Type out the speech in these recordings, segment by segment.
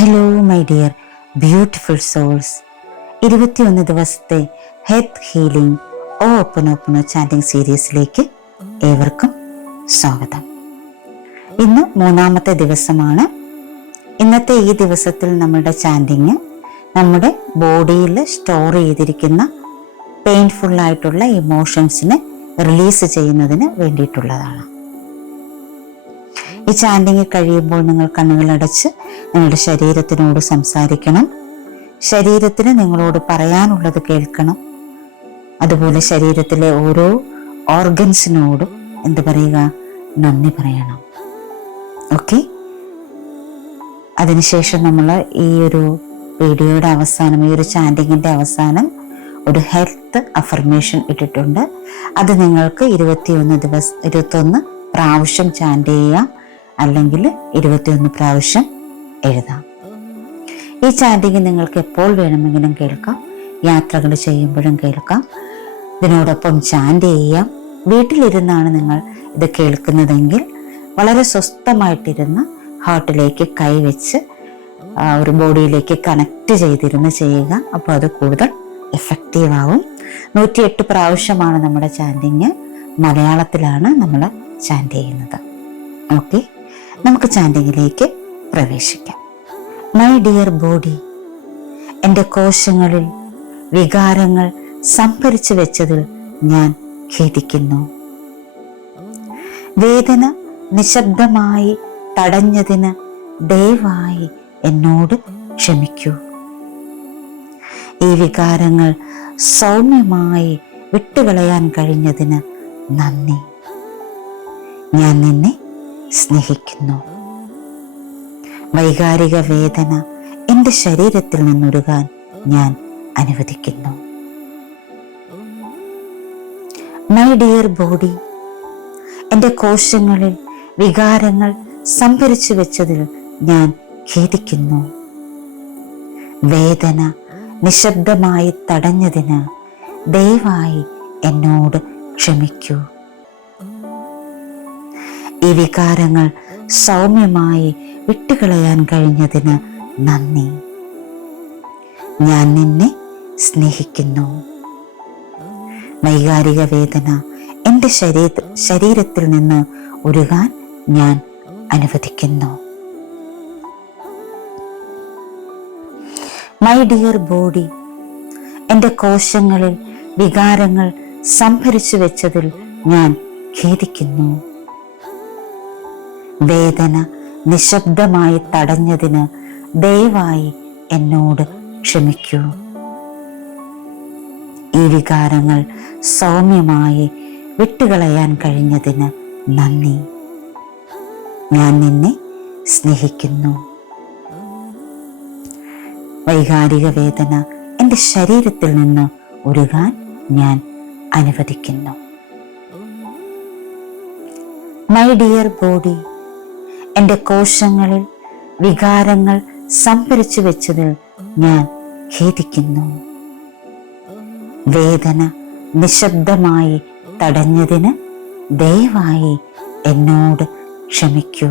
Hello my dear beautiful souls, 21 ദിവസത്തെ health healing ഓപ്പണോ chanting സീരീസിലേക്ക് ഏവർക്കും സ്വാഗതം. ഇന്ന് 3-ാമത്തെ ദിവസമാണ്. ഇന്നത്തെ ഈ ദിവസത്തിൽ നമ്മുടെ ചാൻറ്റിങ് നമ്മുടെ ബോഡിയിൽ സ്റ്റോർ ചെയ്തിരിക്കുന്ന പെയിൻഫുള്ളായിട്ടുള്ള ഇമോഷൻസിനെ റിലീസ് ചെയ്യുന്നതിന് വേണ്ടിയിട്ടുള്ളതാണ്. ഈ ചാൻറ്റിങ് കഴിയുമ്പോൾ നിങ്ങൾ കണ്ണുകളടച്ച് നിങ്ങളുടെ ശരീരത്തിനോട് സംസാരിക്കണം. ശരീരത്തിന് നിങ്ങളോട് പറയാനുള്ളത് കേൾക്കണം. അതുപോലെ ശരീരത്തിലെ ഓരോ ഓർഗൻസിനോടും എന്ത് പറയുക, നന്ദി പറയണം. ഓക്കെ. അതിനുശേഷം നമ്മൾ ഈ ഒരു വീഡിയോയുടെ അവസാനം, ഈ ഒരു ചാൻറ്റിങ്ങിൻ്റെ അവസാനം ഒരു ഹെൽത്ത് അഫർമേഷൻ ഇട്ടിട്ടുണ്ട്. അത് നിങ്ങൾക്ക് 21 പ്രാവശ്യം ചാൻറ്റ് ചെയ്യാം, അല്ലെങ്കിൽ 21 പ്രാവശ്യം എഴുതാം. ഈ ചാൻറ്റിങ് നിങ്ങൾക്ക് എപ്പോൾ വേണമെങ്കിലും കേൾക്കാം, യാത്രകൾ ചെയ്യുമ്പോഴും കേൾക്കാം. ഇതിനോടൊപ്പം ചാൻറ്റ് ചെയ്യാം. വീട്ടിലിരുന്നാണ് നിങ്ങൾ ഇത് കേൾക്കുന്നതെങ്കിൽ വളരെ സ്വസ്ഥമായിട്ടിരുന്ന് ഹാർട്ടിലേക്ക് കൈവച്ച് ഒരു ബോഡിയിലേക്ക് കണക്റ്റ് ചെയ്തിരുന്ന് ചെയ്യുക. അപ്പോൾ അത് കൂടുതൽ എഫക്റ്റീവ് ആവും. 108 പ്രാവശ്യമാണ് നമ്മുടെ ചാൻറ്റിങ്. മലയാളത്തിലാണ് നമ്മൾ ചാൻറ്റ് ചെയ്യുന്നത്. ഓക്കെ, നമുക്ക് ചാൻറ്റിങ്ങിലേക്ക് പ്രവേശിക്കാം. മൈ ഡിയർ ബോഡി, എൻ്റെ കോശങ്ങളിൽ വികാരങ്ങൾ സംഭരിച്ചു വെച്ചതിൽ ഞാൻ ഖേദിക്കുന്നു. വേദന നിശബ്ദമായി തടഞ്ഞതിന് ദയവായി എന്നോട് ക്ഷമിക്കൂ. ഈ വികാരങ്ങൾ സൗമ്യമായി വിട്ടുകളയാൻ കഴിഞ്ഞതിന് നന്ദി. ഞാൻ നിന്നെ സ്നേഹിക്കുന്നു. വൈകാരിക വേദന എൻ്റെ ശരീരത്തിൽ നിന്നൊരുകാൻ ഞാൻ അനുവദിക്കുന്നു. മൈ ഡിയർ ബോഡി, എൻ്റെ കോശങ്ങളിൽ വികാരങ്ങൾ സംഭരിച്ചു വെച്ചതിൽ ഞാൻ ഖേദിക്കുന്നു. വേദന നിശബ്ദമായി തടഞ്ഞതിന് ദയവായി എന്നോട് ക്ഷമിക്കൂ. ഈ വികാരങ്ങൾ സൗമ്യമായി വിട്ടുകളയാൻ കഴിഞ്ഞതിന് നന്ദി. ഞാൻ നിന്നെ സ്നേഹിക്കുന്നു. വൈകാരിക വേദന എൻ്റെ ശരീരത്തിൽ നിന്ന് ഉരുകാൻ ഞാൻ അനുവദിക്കുന്നു. മൈ ഡിയർ ബോഡി, എൻ്റെ കോശങ്ങളിൽ വികാരങ്ങൾ സംഭരിച്ചു വെച്ചതിൽ ഞാൻ ഖേദിക്കുന്നു. വേദന നിശബ്ദമായി തടഞ്ഞതിന് ദയവായി എന്നോട് ക്ഷമിക്കൂ. ഈ വികാരങ്ങൾ സൗമ്യമായി വിട്ടുകളയാൻ കഴിഞ്ഞതിന് നന്ദി. ഞാൻ നിന്നെ സ്നേഹിക്കുന്നു. വൈകാരിക വേദന എൻ്റെ ശരീരത്തിൽ നിന്ന് ഉരുകാൻ ഞാൻ അനുവദിക്കുന്നു. മൈ ഡിയർ ബോഡി, എൻ്റെ കോശങ്ങളിൽ വികാരങ്ങൾ സംഭരിച്ചു വെച്ചതിൽ ഞാൻ ഖേദിക്കുന്നു. വേദന നിശബ്ദമായി തടഞ്ഞതിന് ദയവായി എന്നോട് ക്ഷമിക്കൂ.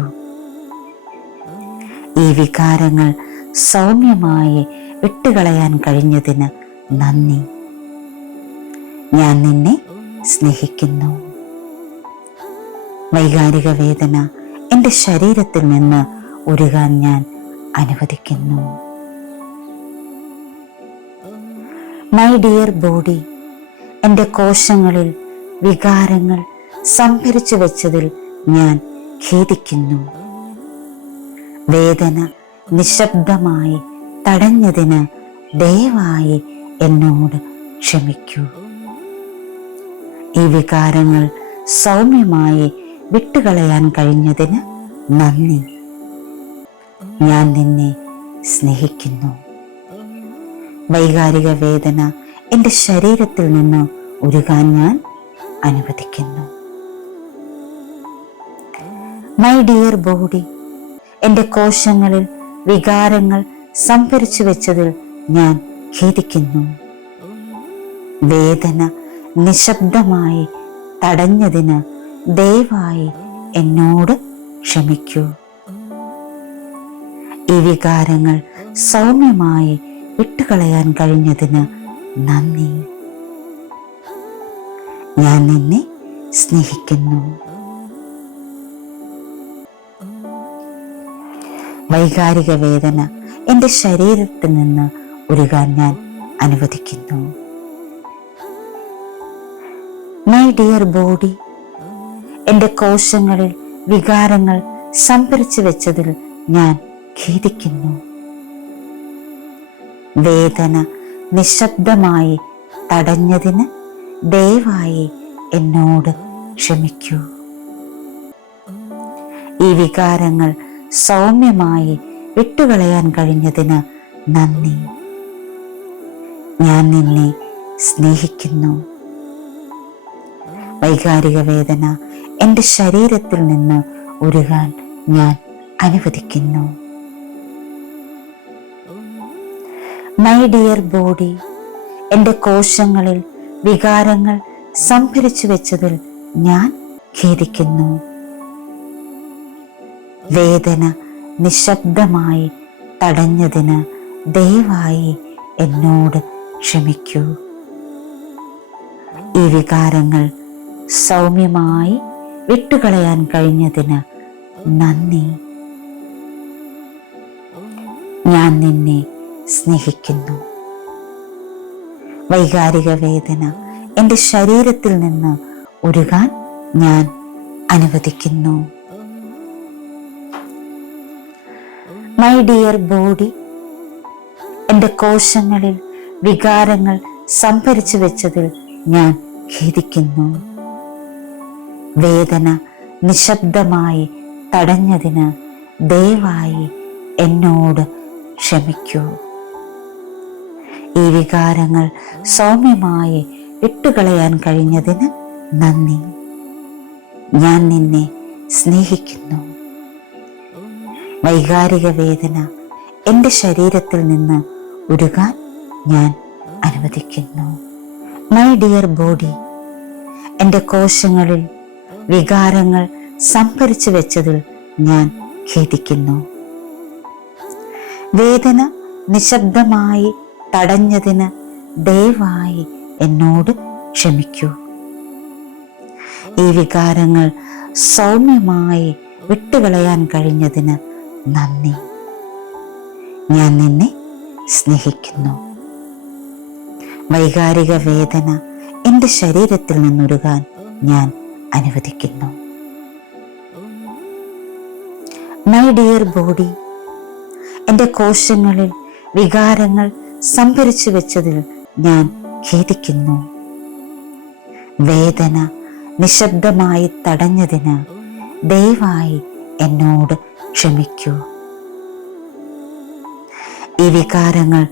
ഈ വികാരങ്ങൾ സൗമ്യമായി വിട്ടുകളയാൻ കഴിഞ്ഞതിന് നന്ദി. ഞാൻ നിന്നെ സ്നേഹിക്കുന്നു. വൈകാരിക വേദന എൻ്റെ ശരീരത്തിൽ നിന്ന് ഉരുകാൻ ഞാൻ അനുവദിക്കുന്നു. മൈ ഡിയർ ബോഡി, എൻ്റെ കോശങ്ങളിൽ വികാരങ്ങൾ സംഭരിച്ചു വെച്ചതിൽ ഞാൻ ഖേദിക്കുന്നു. വേദന നിശബ്ദമായി തടഞ്ഞതിന് ദയവായി എന്നോട് ക്ഷമിക്കൂ. ഈ വികാരങ്ങൾ സൗമ്യമായി വിട്ടുകളയാൻ കഴിഞ്ഞതിന് നന്ദി. ഞാൻ നിന്നെ സ്നേഹിക്കുന്നു. വൈകാരിക വേദന എൻ്റെ ശരീരത്തിൽ നിന്ന് ഉരുകാൻ ഞാൻ അനുവദിക്കുന്നു. മൈ ഡിയർ ബോഡി, എൻ്റെ കോശങ്ങളിൽ വികാരങ്ങൾ സംഭരിച്ചു വെച്ചതിൽ ഞാൻ ഖേദിക്കുന്നു. വേദന നിശബ്ദമായി തടഞ്ഞതിന് ദയവായി എന്നോട് ക്ഷമിക്കൂ. ഈ വികാരങ്ങൾ സൗമ്യമായി വിട്ടുകളയാൻ കഴിഞ്ഞതിന് നന്ദി. ഞാൻ നിന്നെ സ്നേഹിക്കുന്നു. വൈകാരിക വേദന എൻ്റെ ശരീരത്തിൽ നിന്ന് ഉരുകാൻ ഞാൻ അനുവദിക്കുന്നു. മൈ ഡിയർ ബോഡി, എൻ്റെ കോശങ്ങളിൽ വികാരങ്ങൾ സംഭരിച്ചു വെച്ചതിൽ ഞാൻ ഖേദിക്കുന്നു. വേദന നിശബ്ദമായി തടഞ്ഞതിന് ദയവായി എന്നോട് ക്ഷമിക്കൂ. ഈ വികാരങ്ങൾ സൗമ്യമായി വിട്ടുകളയാൻ കഴിഞ്ഞതിന് നന്ദി. ഞാൻ നിന്നെ സ്നേഹിക്കുന്നു. വൈകാരിക വേദന എൻ്റെ ശരീരത്തിൽ നിന്ന് ഉരുകാൻ ഞാൻ അനുവദിക്കുന്നു. മൈ ഡിയർ ബോഡി, എൻ്റെ കോശങ്ങളിൽ വികാരങ്ങൾ സംഭരിച്ചു വെച്ചതിൽ ഞാൻ ഖേദിക്കുന്നു. വേദന നിശബ്ദമായി തടഞ്ഞതിന് ദയവായി എന്നോട് ക്ഷമിക്കൂ. ഈ വികാരങ്ങൾ സൗമ്യമായി വിട്ടുകളയാൻ കഴിഞ്ഞതിന് നന്ദി. ഞാൻ നിന്നെ സ്നേഹിക്കുന്നു. വൈകാരിക വേദന എൻ്റെ ശരീരത്തിൽ നിന്ന് ഉരുകാൻ ഞാൻ അനുവദിക്കുന്നു. മൈ ഡിയർ ബോഡി, എൻ്റെ കോശങ്ങളിൽ വികാരങ്ങൾ സംഭരിച്ചു വെച്ചതിൽ ഞാൻ ഖേദിക്കുന്നു. വേദന നിശബ്ദമായി തടഞ്ഞതിന് ദയവായി എന്നോട് ക്ഷമിക്കൂ. ഈ വികാരങ്ങൾ സൗമ്യമായി വിട്ടുകളയാൻ കഴിഞ്ഞതിന് നന്ദി. ഞാൻ നിന്നെ സ്നേഹിക്കുന്നു. വൈകാരിക വേദന എൻ്റെ ശരീരത്തിൽ നിന്ന് ഉരുകാൻ ഞാൻ അനുവദിക്കുന്നു. മൈ ഡിയർ ബോഡി, എൻ്റെ കോശങ്ങളിൽ വികാരങ്ങൾ സംഭരിച്ചു വെച്ചതിൽ ഞാൻ ഖേദിക്കുന്നു. വേദന നിശബ്ദമായി തടഞ്ഞതിന് ദയവായി എന്നോട് ക്ഷമിക്കൂ. ഈ വികാരങ്ങൾ സൗമ്യമായി വിട്ടുകളയാൻ കഴിഞ്ഞതിന് നന്ദി. ഞാൻ നിന്നെ സ്നേഹിക്കുന്നു. വൈകാരിക വേദന എൻ്റെ ശരീരത്തിൽ നിന്നുരുകാൻ ഞാൻ അനുവദിക്കുന്നു. മൈ ഡിയർ ബോഡി, എൻ്റെ കോശങ്ങളിൽ വികാരങ്ങൾ സംഭരിച്ചു വെച്ചതിൽ ഞാൻ ഖേദിക്കുന്നു. വേദന നിശബ്ദമായി തടഞ്ഞതിന് ദയവായി എന്നോട് ക്ഷമിക്കൂ. ഈ വികാരങ്ങൾ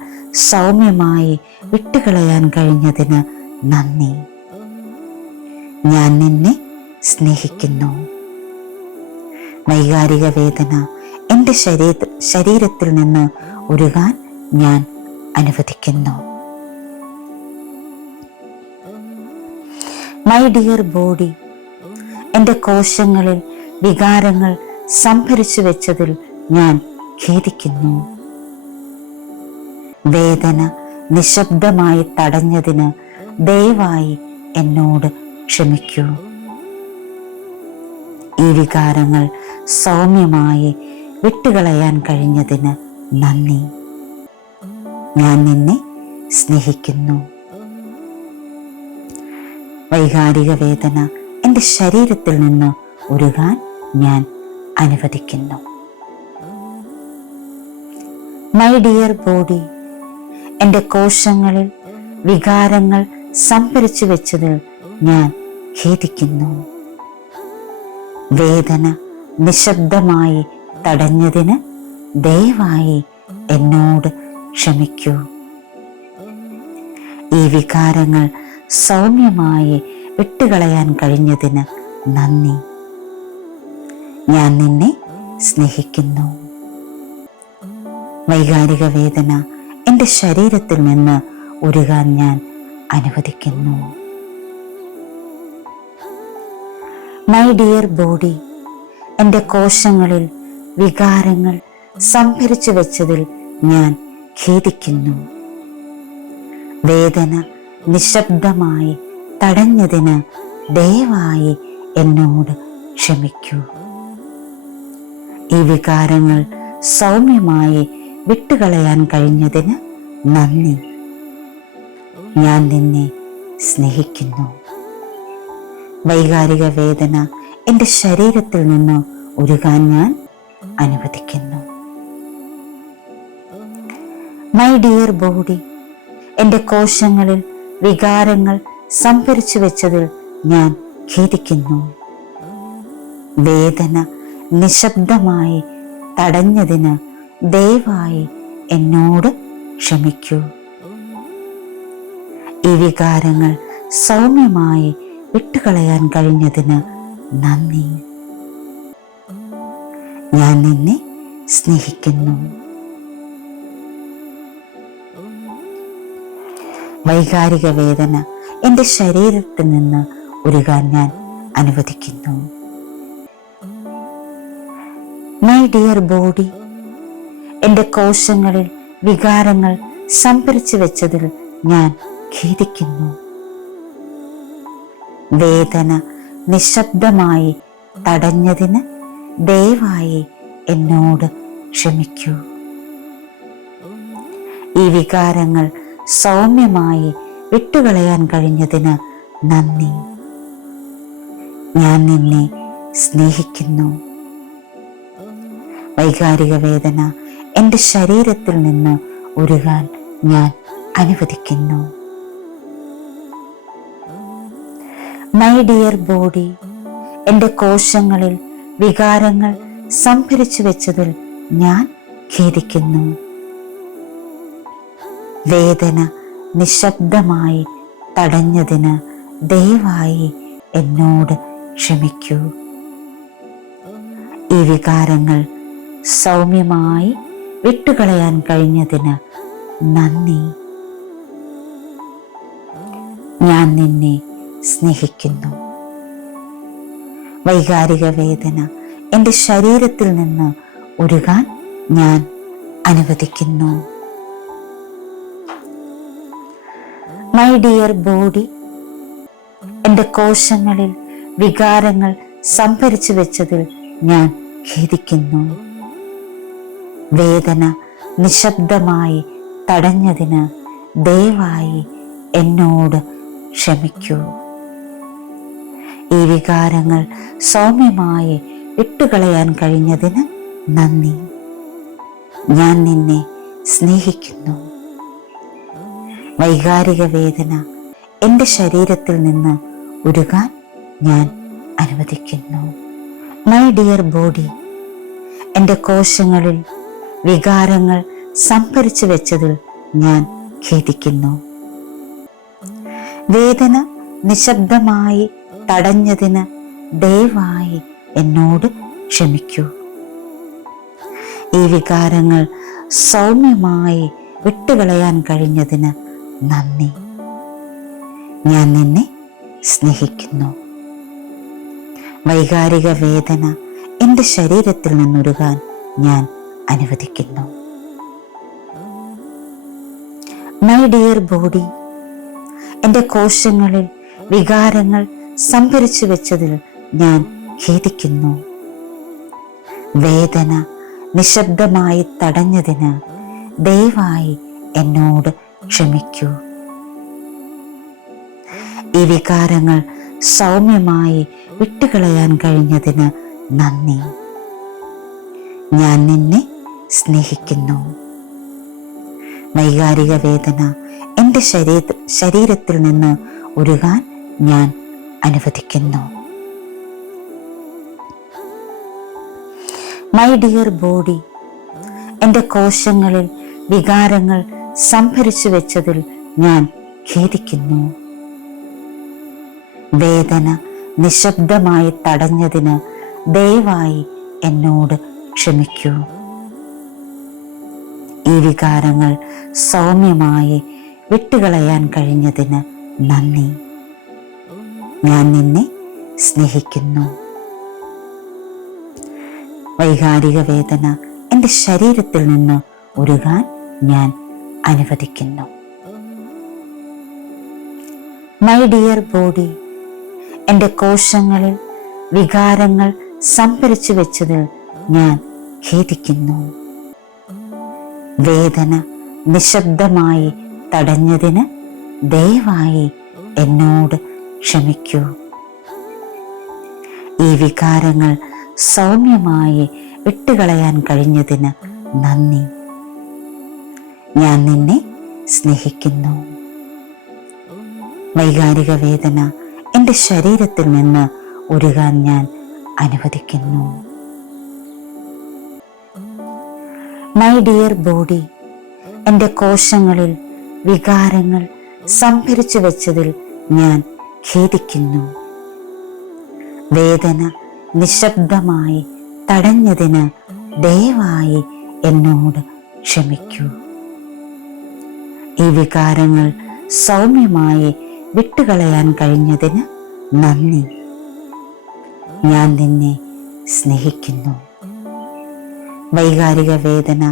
സൗമ്യമായി വിട്ടുകളയാൻ കഴിഞ്ഞതിന് നന്ദി. ഞാൻ നിന്നെ സ്നേഹിക്കുന്നു. വൈകാരിക വേദന എൻ്റെ ശരീരത്തിൽ നിന്ന് ഉരുകാൻ ഞാൻ അനുവദിക്കുന്നു. മൈ ഡിയർ ബോഡി, എൻ്റെ കോശങ്ങളിൽ വികാരങ്ങൾ സംഭരിച്ചു വെച്ചതിൽ ഞാൻ ഖേദിക്കുന്നു. വേദന നിശബ്ദമായി തടഞ്ഞതിന് ദയവായി എന്നോട് ക്ഷമിക്കൂ. ഈ വികാരങ്ങൾ സൗമ്യമായി വിട്ടുകളയാൻ കഴിഞ്ഞതിന് നന്ദി. ഞാൻ നിന്നെ സ്നേഹിക്കുന്നു. വൈകാരിക വേദന എൻ്റെ ശരീരത്തിൽ നിന്ന് ഉരുകാൻ ഞാൻ അനുവദിക്കുന്നു. മൈ ഡിയർ ബോഡി, എൻ്റെ കോശങ്ങളിൽ വികാരങ്ങൾ സംഭരിച്ചു വെച്ചതിൽ ഞാൻ ഖേദിക്കുന്നു. വേദന നിശബ്ദമായി തടഞ്ഞതിന് ദയവായി എന്നോട് ക്ഷമിക്കൂ. ഈ വികാരങ്ങൾ സൗമ്യമായി വിട്ടുകളയാൻ കഴിഞ്ഞതിന് നന്ദി. ഞാൻ നിന്നെ സ്നേഹിക്കുന്നു. വൈകാരിക വേദന എൻ്റെ ശരീരത്തിൽ നിന്ന് ഉരുകാൻ ഞാൻ അനുവദിക്കുന്നു. മൈ ഡിയർ ബോഡി, എൻ്റെ കോശങ്ങളിൽ വികാരങ്ങൾ സംഭരിച്ചു വെച്ചതിൽ ഞാൻ ഖേദിക്കുന്നു. വേദന നിശബ്ദമായി തടഞ്ഞതിന് ദയവായി എന്നോട് ക്ഷമിക്കൂ. ഈ വികാരങ്ങൾ സൗമ്യമായി വിട്ടുകളയാൻ കഴിഞ്ഞതിന് നന്ദി. ഞാൻ നിന്നെ സ്നേഹിക്കുന്നു. വൈകാരിക വേദന എൻ്റെ ശരീരത്തിൽ നിന്ന് ഉരുകാൻ ഞാൻ അനുവദിക്കുന്നു. മൈ ഡിയർ ബോഡി, എൻ്റെ കോശങ്ങളിൽ വികാരങ്ങൾ സംഭരിച്ചു വെച്ചതിൽ ഞാൻ ഖേദിക്കുന്നു. വേദന നിശബ്ദമായി തടഞ്ഞതിന് ദയവായി എന്നോട് ക്ഷമിക്കൂ. ഈ വികാരങ്ങൾ സൗമ്യമായി വിട്ടുകളയാൻ കഴിഞ്ഞതിന് നന്ദി. ഞാൻ നിന്നെ സ്നേഹിക്കുന്നു. വൈകാരിക വേദന എൻ്റെ ശരീരത്തിൽ നിന്ന് ഉരുകാൻ ഞാൻ അനുവദിക്കുന്നു. മൈ ഡിയർ ബോഡി, എൻ്റെ കോശങ്ങളിൽ വികാരങ്ങൾ സംഭരിച്ചു വെച്ചതിൽ ഞാൻ ഖേദിക്കുന്നു. വേദന നിശബ്ദമായി തടഞ്ഞതിന് ദയവായി എന്നോട് ക്ഷമിക്കൂ. ഈ വികാരങ്ങൾ സൗമ്യമായി വിട്ടുകളയാൻ കഴിഞ്ഞതിന് നന്ദി. ഞാൻ നിന്നെ സ്നേഹിക്കുന്നു. വൈകാരിക വേദന എൻ്റെ ശരീരത്തിൽ നിന്ന് ഉരുകാൻ ഞാൻ അനുവദിക്കുന്നു. മൈ ഡിയർ ബോഡി, എൻ്റെ കോശങ്ങളിൽ വികാരങ്ങൾ സംഭരിച്ചു വെച്ചതിൽ ഞാൻ ഖേദിക്കുന്നു. വേദന നിശബ്ദമായി തടഞ്ഞതിന് ദയവായി എന്നോട് ക്ഷമിക്കൂ. ഈ വികാരങ്ങൾ സൗമ്യമായി വിട്ടുകളയാൻ കഴിഞ്ഞതിന് നന്ദി. ഞാൻ നിന്നെ സ്നേഹിക്കുന്നു. വൈകാരിക വേദന എൻ്റെ ശരീരത്തിൽ നിന്ന് ഉരുകാൻ ഞാൻ അനുവദിക്കുന്നു. മൈ ഡിയർ ബോഡി, എൻ്റെ കോശങ്ങളിൽ വികാരങ്ങൾ സംഭരിച്ചു വെച്ചതിൽ ഞാൻ ഖേദിക്കുന്നു. വേദന നിശബ്ദമായി തടഞ്ഞതിന് ദയവായി എന്നോട് ക്ഷമിക്കൂ. ഈ വികാരങ്ങൾ സൗമ്യമായി വിട്ടുകളയാൻ കഴിഞ്ഞതിന് നന്ദി. ഞാൻ നിന്നെ സ്നേഹിക്കുന്നു. വൈകാരിക വേദന എൻ്റെ ശരീരത്തിൽ നിന്ന് ഉരുകാൻ ഞാൻ അനുവദിക്കുന്നു. മൈ ഡിയർ ബോഡി, എൻ്റെ കോശങ്ങളിൽ വികാരങ്ങൾ സംഭരിച്ചു വെച്ചതിൽ ഞാൻ ഖേദിക്കുന്നു. വേദന നിശബ്ദമായി തടഞ്ഞതിന് ദയവായി എന്നോട് ക്ഷമിക്കൂ. ഈ വികാരങ്ങൾ സൗമ്യമായി വിട്ടുകളയാൻ കഴിഞ്ഞതിന് നന്ദി. ഞാൻ നിന്നെ സ്നേഹിക്കുന്നു. വൈകാരിക വേദന എൻ്റെ ശരീരത്തിൽ നിന്നുരുകാൻ ഞാൻ അനുവദിക്കുന്നു. മൈ ഡിയർ ബോഡി, എൻ്റെ കോശങ്ങളിൽ വികാരങ്ങൾ സംഭരിച്ചു വെച്ചതിൽ ഞാൻ ഖേദിക്കുന്നു. വേദന നിശബ്ദമായി തടഞ്ഞതിന് ദയവായി എന്നോട് ക്ഷമിക്കൂ. ഈ വികാരങ്ങൾ സൗമ്യമായി വിട്ടുകളയാൻ കഴിഞ്ഞതിന് നന്ദി. ഞാൻ നിന്നെ സ്നേഹിക്കുന്നു. വൈകാരിക വേദന എൻ്റെ ശരീരത്തിൽ നിന്ന് ഉരുകാൻ ഞാൻ അനുവദിക്കുന്നു. മൈ ഡിയർ ബോഡി, എൻ്റെ കോശങ്ങളിൽ വികാരങ്ങൾ സംഭരിച്ചു വെച്ചതിൽ ഞാൻ ഖേദിക്കുന്നു. വേദന നിശബ്ദമായി തടഞ്ഞതിന് ദയവായി എന്നോട് ക്ഷമിക്കൂ. ഈ വികാരങ്ങൾ സൗമ്യമായി വിട്ടുകളയാൻ കഴിഞ്ഞതിന് നന്ദി. ഞാൻ നിന്നെ സ്നേഹിക്കുന്നു. വൈകാരിക വേദന എൻ്റെ ശരീരത്തിൽ നിന്ന് ഉരുകാൻ ഞാൻ അനുവദിക്കുന്നു. മൈ ഡിയർ ബോഡി, എൻ്റെ കോശങ്ങളിൽ വികാരങ്ങൾ സംഭരിച്ചു വെച്ചതിൽ ഞാൻ ഖേദിക്കുന്നു. വേദന നിശബ്ദമായി തടഞ്ഞതിന് ദയവായി എന്നോട് ക്ഷമിക്കൂ. ഈ വികാരങ്ങൾ സൗമ്യമായി വിട്ടുകളയാൻ കഴിഞ്ഞതിന് നന്ദി. ഞാൻ നിന്നെ സ്നേഹിക്കുന്നു. വൈകാരിക വേദന എൻ്റെ ശരീരത്തിൽ നിന്ന് ഉരുകാൻ ഞാൻ അനുവദിക്കുന്നു. മൈ ഡിയർ ബോഡി, എൻ്റെ കോശങ്ങളിൽ വികാരങ്ങൾ സംഭരിച്ചു വെച്ചതിൽ ഞാൻ ഖേദിക്കുന്നു. വേദന നിശബ്ദമായി തടഞ്ഞതിന് ദയവായി എന്നോട് ക്ഷമിക്കൂ. ഈ വികാരങ്ങൾ സൗമ്യമായി വിട്ടുകളയാൻ കഴിഞ്ഞതിന് നന്ദി. ഞാൻ നിന്നെ സ്നേഹിക്കുന്നു. വൈകാരിക വേദന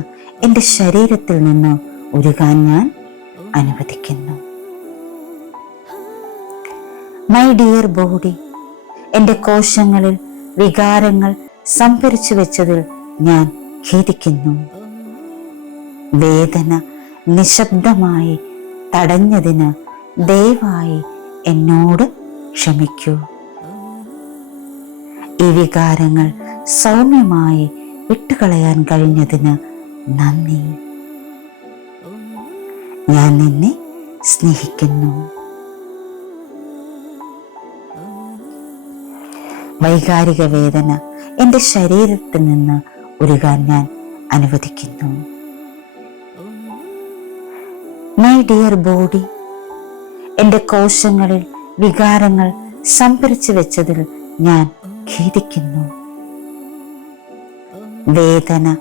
എൻ്റെ ശരീരത്തിൽ നിന്ന് ഉരുകാൻ ഞാൻ അനുവദിക്കുന്നു. മൈ ഡിയർ ബോഡി, എൻ്റെ കോശങ്ങളിൽ വികാരങ്ങൾ സംഭരിച്ചു വെച്ചതിൽ ഞാൻ ഖേദിക്കുന്നു. വേദന നിശബ്ദമായി തടഞ്ഞതിന് ദയവായി എന്നോട് ക്ഷമിക്കൂ. ഈ വികാരങ്ങൾ സൗമ്യമായി വിട്ടുകളയാൻ കഴിഞ്ഞതിന് നന്ദി. ഞാൻ നിന്നെ സ്നേഹിക്കുന്നു. വൈകാരിക വേദന എൻ്റെ ശരീരത്തിൽ നിന്ന് ഉരുകാൻ ഞാൻ അനുവദിക്കുന്നു. മൈ ഡിയർ ബോഡി, എൻ്റെ കോശങ്ങളിൽ വികാരങ്ങൾ സംഭരിച്ചു വെച്ചതിൽ ഞാൻ ഖേദിക്കുന്നു. വേദന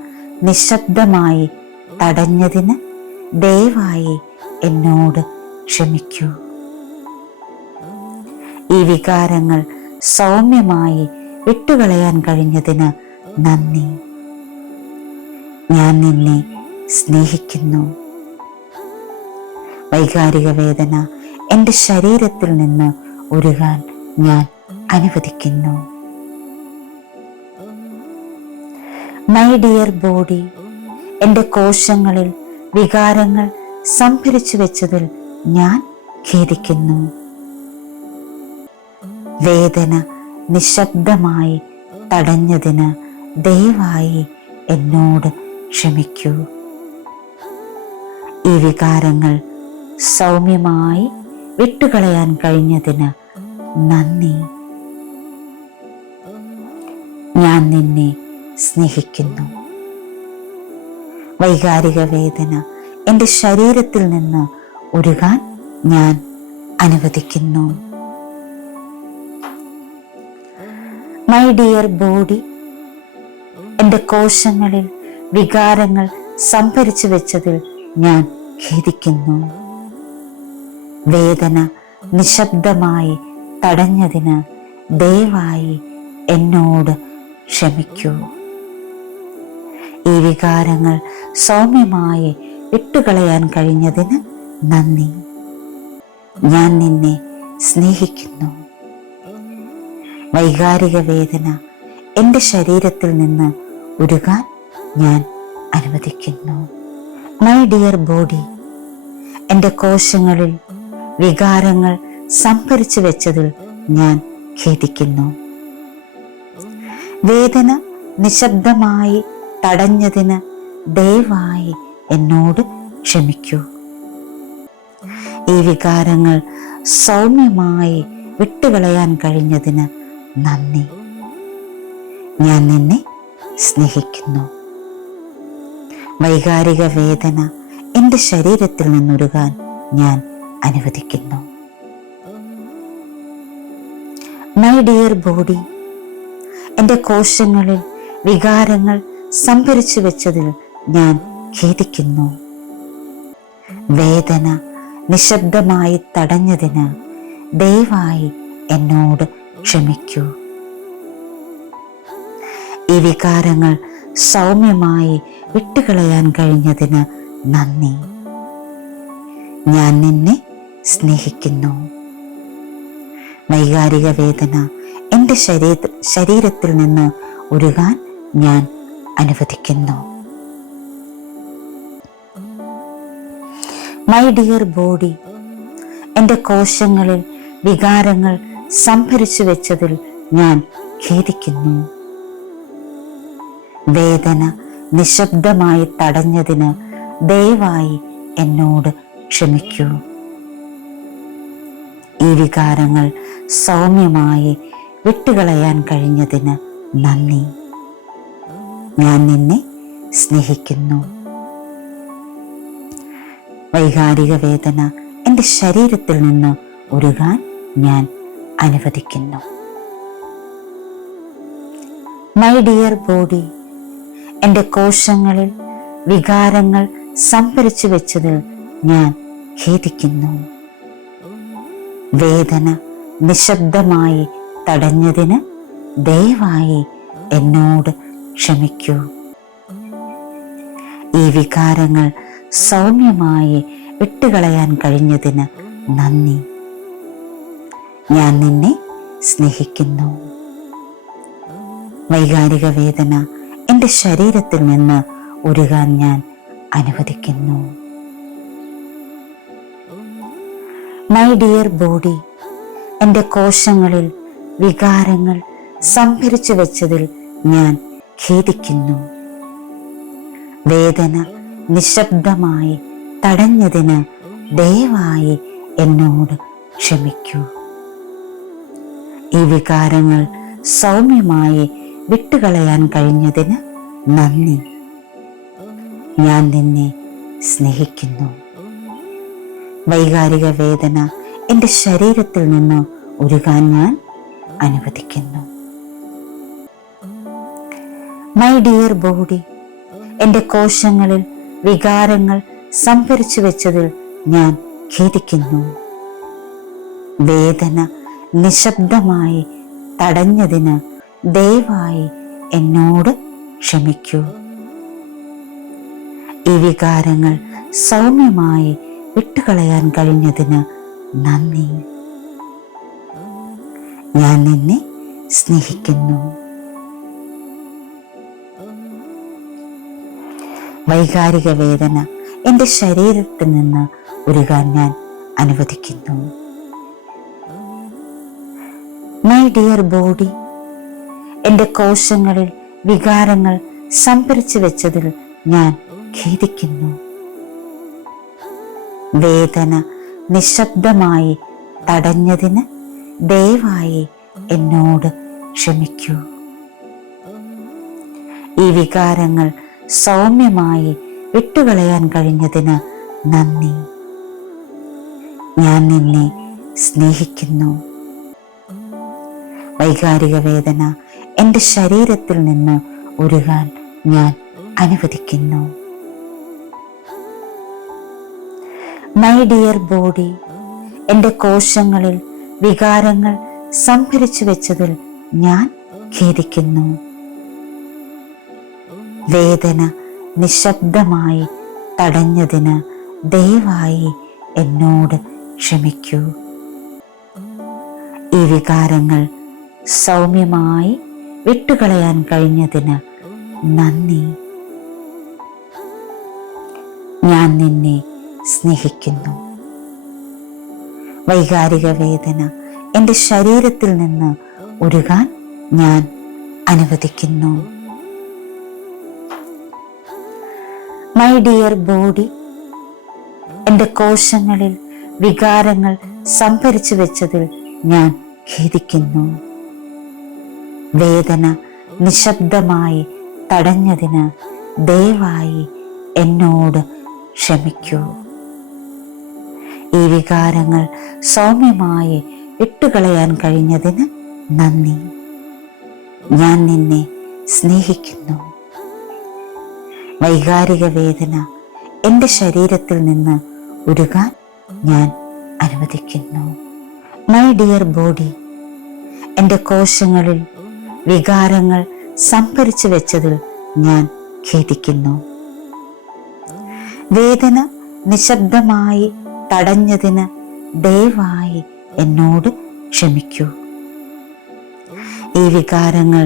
നിശബ്ദമായി തടഞ്ഞതിന് ദയവായി എന്നോട് ക്ഷമിക്കൂ. ഈ വികാരങ്ങൾ സൗമ്യമായി വിട്ടുകളയാൻ കഴിഞ്ഞതിന് നന്ദി. ഞാൻ നിന്നെ സ്നേഹിക്കുന്നു. വൈകാരിക വേദന എൻ്റെ ശരീരത്തിൽ നിന്ന് ഉരുകാൻ ഞാൻ അനുവദിക്കുന്നു. മൈ ഡിയർ ബോഡി, എൻ്റെ കോശങ്ങളിൽ വികാരങ്ങൾ സംഭരിച്ചു വെച്ചതിൽ ഞാൻ ഖേദിക്കുന്നു. വേദന നിശബ്ദമായി തടഞ്ഞതിന് ദയവായി എന്നോട് ക്ഷമിക്കൂ. ഈ വികാരങ്ങൾ സൗമ്യമായി വിട്ടുകളയാൻ കഴിഞ്ഞതിന് നന്ദി. ഞാൻ നിന്നെ സ്നേഹിക്കുന്നു. വൈകാരിക വേദന എൻ്റെ ശരീരത്തിൽ നിന്ന് ഉരുകാൻ ഞാൻ അനുവദിക്കുന്നു. മൈ ഡിയർ ബോഡി, എൻ്റെ കോശങ്ങളിൽ വികാരങ്ങൾ സംഭരിച്ചു വെച്ചതിൽ ഞാൻ ഖേദിക്കുന്നു. വേദന നിശബ്ദമായി തടഞ്ഞതിന് ദയവായി എന്നോട് ക്ഷമിക്കൂ. ഈ വികാരങ്ങൾ സൗമ്യമായി വിട്ടുകളയാൻ കഴിഞ്ഞതിന് നന്ദി. ഞാൻ നിന്നെ സ്നേഹിക്കുന്നു. വൈകാരിക വേദന എൻ്റെ ശരീരത്തിൽ നിന്ന് ഉരുകാൻ ഞാൻ അനുവദിക്കുന്നു. മൈ ഡിയർ ബോഡി, എൻ്റെ കോശങ്ങളിൽ വികാരങ്ങൾ സംഭരിച്ചു വെച്ചതിൽ ഞാൻ ഖേദിക്കുന്നു. വേദന നിശബ്ദമായി തടഞ്ഞതിന് ദയവായി എന്നോട് ക്ഷമിക്കൂ. ഈ വികാരങ്ങൾ സൗമ്യമായി വിട്ടുകളയാൻ കഴിഞ്ഞതിന് നന്ദി. ഞാൻ നിന്നെ സ്നേഹിക്കുന്നു. വൈകാരിക വേദന എൻ്റെ ശരീരത്തിൽ നിന്നൊരുകാൻ ഞാൻ അനുവദിക്കുന്നു. മൈ ഡിയർ ബോഡി, എൻ്റെ കോശങ്ങളിൽ വികാരങ്ങൾ സംഭരിച്ചു വെച്ചതിൽ ഞാൻ ഖേദിക്കുന്നു. വേദന നിശബ്ദമായി തടഞ്ഞതിന് ദയവായി എന്നോട് ക്ഷമിക്കൂ. ഈ വികാരങ്ങൾ സൗമ്യമായി വിട്ടുകളയാൻ കഴിഞ്ഞതിന് നന്ദി. ഞാൻ നിന്നെ സ്നേഹിക്കുന്നു. വൈകാരിക വേദന എൻ്റെ ശരീരത്തിൽ നിന്ന് ഉരുകാൻ ഞാൻ അനുവദിക്കുന്നു. മൈ ഡിയർ ബോഡി, എൻ്റെ കോശങ്ങളിൽ വികാരങ്ങൾ സംഭരിച്ചു വെച്ചതിൽ ഞാൻ ഖേദിക്കുന്നു. വേദന നിശബ്ദമായി തടഞ്ഞതിന് ദയവായി എന്നോട് ക്ഷമിക്കൂ. ഈ വികാരങ്ങൾ സൗമ്യമായി വിട്ടുകളയാൻ കഴിഞ്ഞതിന് നന്ദി. ഞാൻ നിന്നെ സ്നേഹിക്കുന്നു. വൈകാരിക വേദന എൻ്റെ ശരീരത്തിൽ നിന്ന് ഉരുകാൻ ഞാൻ അനുവദിക്കുന്നു. മൈ ഡിയർ ബോഡി, എൻ്റെ കോശങ്ങളിൽ വികാരങ്ങൾ സംഭരിച്ചു വെച്ചതിൽ ഞാൻ ഖേദിക്കുന്നു. വേദന നിശബ്ദമായി തടഞ്ഞതിന് ദയവായി എന്നോട് ക്ഷമിക്കൂ. ഈ വികാരങ്ങൾ സൗമ്യമായി വിട്ടുകളയാൻ കഴിഞ്ഞതിന് നന്ദി. ഞാൻ നിന്നെ സ്നേഹിക്കുന്നു. വൈകാരിക വേദന എൻ്റെ ശരീരത്തിൽ നിന്ന് ഉരുകാൻ ഞാൻ അനുവദിക്കുന്നു. മൈ ഡിയർ ബോഡി, എൻ്റെ കോശങ്ങളിൽ വികാരങ്ങൾ സംഭരിച്ചു വെച്ചതിൽ ഞാൻ ഖേദിക്കുന്നു. വേദന നിശബ്ദമായി തടഞ്ഞതിന് ദയവായി എന്നോട് ക്ഷമിക്കൂ. ഈ വികാരങ്ങൾ സൗമ്യമായി വിട്ടുകളയാൻ കഴിഞ്ഞതിന് നന്ദി. ഞാൻ നിന്നെ സ്നേഹിക്കുന്നു. വൈകാരിക വേദന എൻ്റെ ശരീരത്തിൽ നിന്ന് ഉരുകാൻ ഞാൻ അനുവദിക്കുന്നു. മൈ ഡിയർ ബോഡി, എൻ്റെ കോശങ്ങളിൽ വികാരങ്ങൾ സംഭരിച്ചു വെച്ചതിൽ ഞാൻ ഖേദിക്കുന്നു. വേദന നിശബ്ദമായി തടഞ്ഞതിന് ദയവായി എന്നോട് ക്ഷമിക്കൂ. ഈ വികാരങ്ങൾ സൗമ്യമായി വിട്ടുകളയാൻ കഴിഞ്ഞതിന് നന്ദി. ഞാൻ നിന്നെ സ്നേഹിക്കുന്നു. വൈകാരിക വേദന എൻ്റെ ശരീരത്തിൽ നിന്ന് ഉരുകാൻ ഞാൻ അനുവദിക്കുന്നു. മൈ ഡിയർ ബോഡി, എൻ്റെ കോശങ്ങളിൽ വികാരങ്ങൾ സംഭരിച്ചു വെച്ചതിൽ ഞാൻ ഖേദിക്കുന്നു. വേദന നിശബ്ദമായി തടഞ്ഞതിന് ദയവായി എന്നോട് ക്ഷമിക്കൂ. ഈ വികാരങ്ങൾ സൗമ്യമായി വിട്ടുകളയാൻ കഴിഞ്ഞതിന് നന്ദി. ഞാൻ നിന്നെ സ്നേഹിക്കുന്നു. വൈകാരിക വേദന എൻ്റെ ശരീരത്തിൽ നിന്ന് ഉരുകാൻ ഞാൻ അനുവദിക്കുന്നു. മൈ ഡിയർ ബോഡി, എൻ്റെ കോശങ്ങളിൽ വികാരങ്ങൾ സംഭരിച്ചു വെച്ചതിൽ ഞാൻ ഖേദിക്കുന്നു. വേദന നിശബ്ദമായി തടഞ്ഞതിന് ദയവായി എന്നോട് ക്ഷമിക്കൂ. ഈ വികാരങ്ങൾ സൗമ്യമായി വിട്ടുകളയാൻ കഴിഞ്ഞതിന് നന്ദി. ഞാൻ നിന്നെ സ്നേഹിക്കുന്നു. വൈകാരിക വേദന എൻ്റെ ശരീരത്തിൽ നിന്ന് ഉരുകാൻ ഞാൻ അനുവദിക്കുന്നു. മൈ ഡിയർ ബോഡി, എൻ്റെ കോശങ്ങളിൽ വികാരങ്ങൾ സംഭരിച്ചു വെച്ചതിൽ ഞാൻ ഖേദിക്കുന്നു. വേദന നിശബ്ദമായി തടഞ്ഞതിന് ദയവായി എന്നോട് ക്ഷമിക്കൂ. ഈ വികാരങ്ങൾ സൗമ്യമായി വിട്ടുകളയാൻ കഴിഞ്ഞതിന് നന്ദി. ഞാൻ നിന്നെ സ്നേഹിക്കുന്നു. വൈകാരിക വേദന എൻ്റെ ശരീരത്തിൽ നിന്ന് ഉരുകാൻ ഞാൻ അനുവദിക്കുന്നു. മൈ ഡിയർ ബോഡി, എൻ്റെ കോശങ്ങളിൽ വികാരങ്ങൾ സംഭരിച്ചു വെച്ചതിൽ ഞാൻ ഖേദിക്കുന്നു. വേദന നിശബ്ദമായി തടഞ്ഞതിന് ദയവായി എന്നോട് ക്ഷമിക്കൂ. ഈ വികാരങ്ങൾ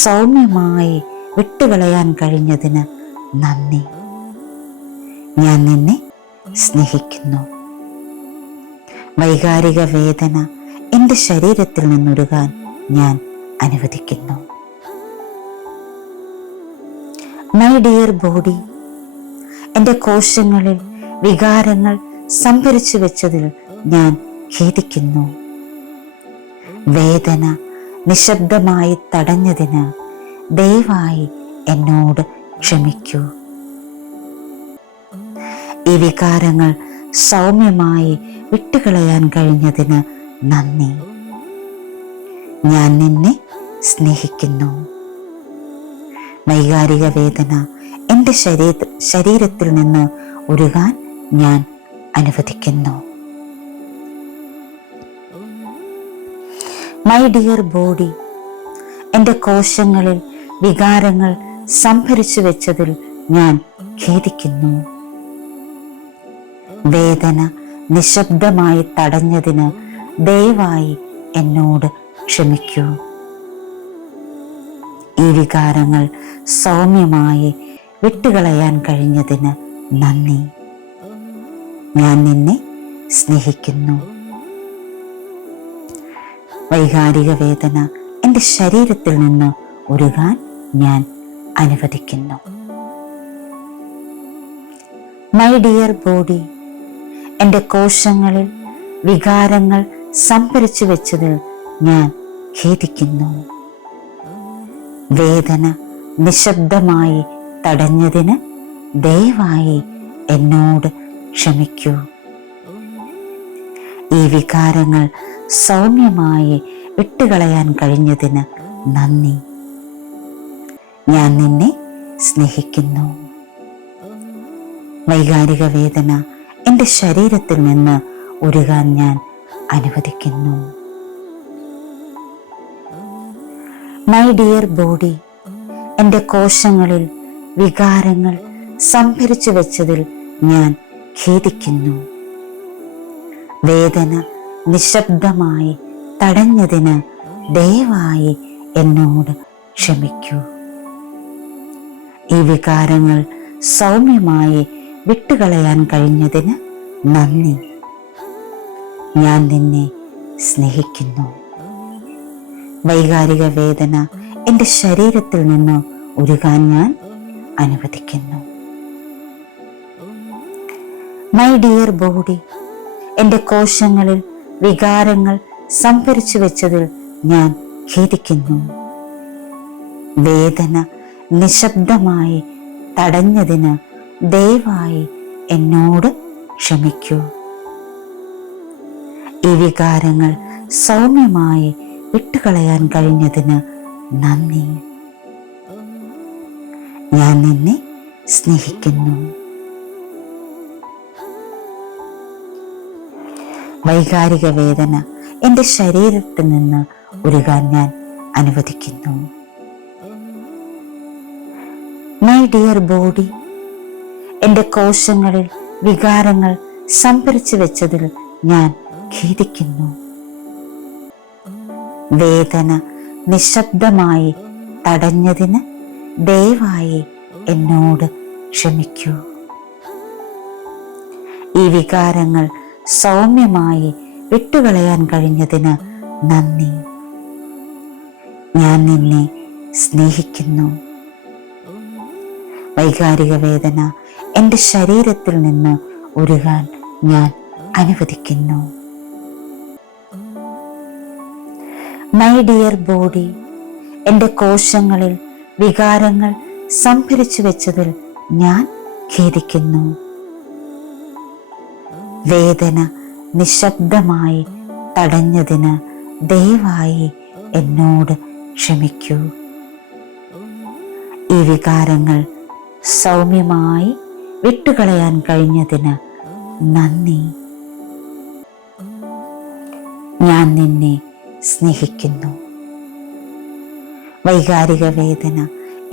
സൗമ്യമായി വിട്ടുകളയാൻ കഴിഞ്ഞതിന് നന്ദി. ഞാൻ നിന്നെ സ്നേഹിക്കുന്നു. വൈകാരിക വേദന എൻ്റെ ശരീരത്തിൽ നിന്നൊരുകാൻ ഞാൻ അനുവദിക്കുന്നു. മൈ ഡിയർ ബോഡി, എൻ്റെ കോശങ്ങളിൽ വികാരങ്ങൾ സംഭരിച്ചു വെച്ചതിൽ ഞാൻ ഖേദിക്കുന്നു. വേദന നിശബ്ദമായി തടഞ്ഞതിന് ദയവായി എന്നോട് ക്ഷമിക്കൂ. ഈ വികാരങ്ങൾ സൗമ്യമായി വിട്ടുകളയാൻ കഴിഞ്ഞതിന് നന്ദി. ഞാൻ നിന്നെ സ്നേഹിക്കുന്നു. വൈകാരിക വേദന എൻ്റെ ശരീരത്തിൽ നിന്ന് ഉരുകാൻ ഞാൻ അനുവദിക്കുന്നു. മൈ ഡിയർ ബോഡി, എൻ്റെ കോശങ്ങളിൽ വികാരങ്ങൾ സംഭരിച്ചു വെച്ചതിൽ ഞാൻ ഖേദിക്കുന്നു. വേദന നിശബ്ദമായി തടഞ്ഞതിന് ദയവായി എന്നോട് ക്ഷമിക്കൂ. ഈ വികാരങ്ങൾ സൗമ്യമായി വിട്ടുകളയാൻ കഴിഞ്ഞതിന് നന്ദി. ഞാൻ നിന്നെ സ്നേഹിക്കുന്നു. വൈകാരിക വേദന എൻ്റെ ശരീരത്തിൽ നിന്ന് ഉരുകാൻ ഞാൻ അനുവദിക്കുന്നു. മൈ ഡിയർ ബോഡി, എൻ്റെ കോശങ്ങളിൽ വികാരങ്ങൾ സംഭരിച്ചു വെച്ചതിൽ ഞാൻ ഖേദിക്കുന്നു. വേദന നിശബ്ദമായി തടഞ്ഞതിന് ദയവായി എന്നോട് ക്ഷമിക്കൂ. ഈ വികാരങ്ങൾ സൗമ്യമായി വിട്ടുകളയാൻ കഴിഞ്ഞതിന് നന്ദി. ഞാൻ നിന്നെ സ്നേഹിക്കുന്നു. വൈകാരിക വേദന എൻ്റെ ശരീരത്തിൽ നിന്ന് ഉരുകാൻ ഞാൻ അനുവദിക്കുന്നു. മൈ ഡിയർ ബോഡി, എൻ്റെ കോശങ്ങളിൽ വികാരങ്ങൾ സംഭരിച്ചു വെച്ചതിൽ ഞാൻ ഖേദിക്കുന്നു. വേദന നിശബ്ദമായി തടഞ്ഞതിന് ദയവായി എന്നോട് ക്ഷമിക്കൂ. ഈ വികാരങ്ങൾ സൗമ്യമായി വിട്ടുകളയാൻ കഴിഞ്ഞതിന് നന്ദി. ഞാൻ നിന്നെ സ്നേഹിക്കുന്നു. വൈകാരിക വേദന എൻ്റെ ശരീരത്തിൽ നിന്ന് ഉരുകാൻ ഞാൻ അനുവദിക്കുന്നു. മൈ ഡിയർ ബോഡി, എൻ്റെ കോശങ്ങളിൽ വികാരങ്ങൾ സംഭരിച്ചു വെച്ചതിൽ ഞാൻ ഖേദിക്കുന്നു. വേദന നിശബ്ദമായി തടഞ്ഞതിന് ദയവായി എന്നോട് ക്ഷമിക്കൂ. ഈ വികാരങ്ങൾ സൗമ്യമായി വിട്ടുകളയാൻ കഴിഞ്ഞതിന് നന്ദി. ഞാൻ നിന്നെ സ്നേഹിക്കുന്നു. വൈകാരിക വേദന എൻ്റെ ശരീരത്തിൽ നിന്ന് ഉരുകാൻ ഞാൻ അനുവദിക്കുന്നു. മൈ ഡിയർ ബോഡി, എൻ്റെ കോശങ്ങളിൽ വികാരങ്ങൾ സംഭരിച്ചു വെച്ചതിൽ ഞാൻ ഖേദിക്കുന്നു. വേദന നിശബ്ദമായി തടഞ്ഞതിന് ദയവായി എന്നോട് ക്ഷമിക്കൂ. ഈ വികാരങ്ങൾ സൗമ്യമായി വിട്ടുകളയാൻ കഴിഞ്ഞതിന് നന്ദി. ഞാൻ നിന്നെ സ്നേഹിക്കുന്നു. വൈകാരിക വേദന എൻ്റെ ശരീരത്തിൽ നിന്ന് ഉരുകാൻ ഞാൻ അനുവദിക്കുന്നു. മൈ ഡിയർ ബോഡി, എൻ്റെ കോശങ്ങളിൽ വികാരങ്ങൾ സംഭരിച്ചു വെച്ചതിൽ ഞാൻ ഖേദിക്കുന്നു. വേദന നിശബ്ദമായി തടഞ്ഞതിന് ദയവായി എന്നോട് ക്ഷമിക്കൂ. ഈ വികാരങ്ങൾ സൗമ്യമായി വിട്ടുകളയാൻ കഴിഞ്ഞതിന് നന്ദി. ഞാൻ നിന്നെ സ്നേഹിക്കുന്നു. വൈകാരിക വേദന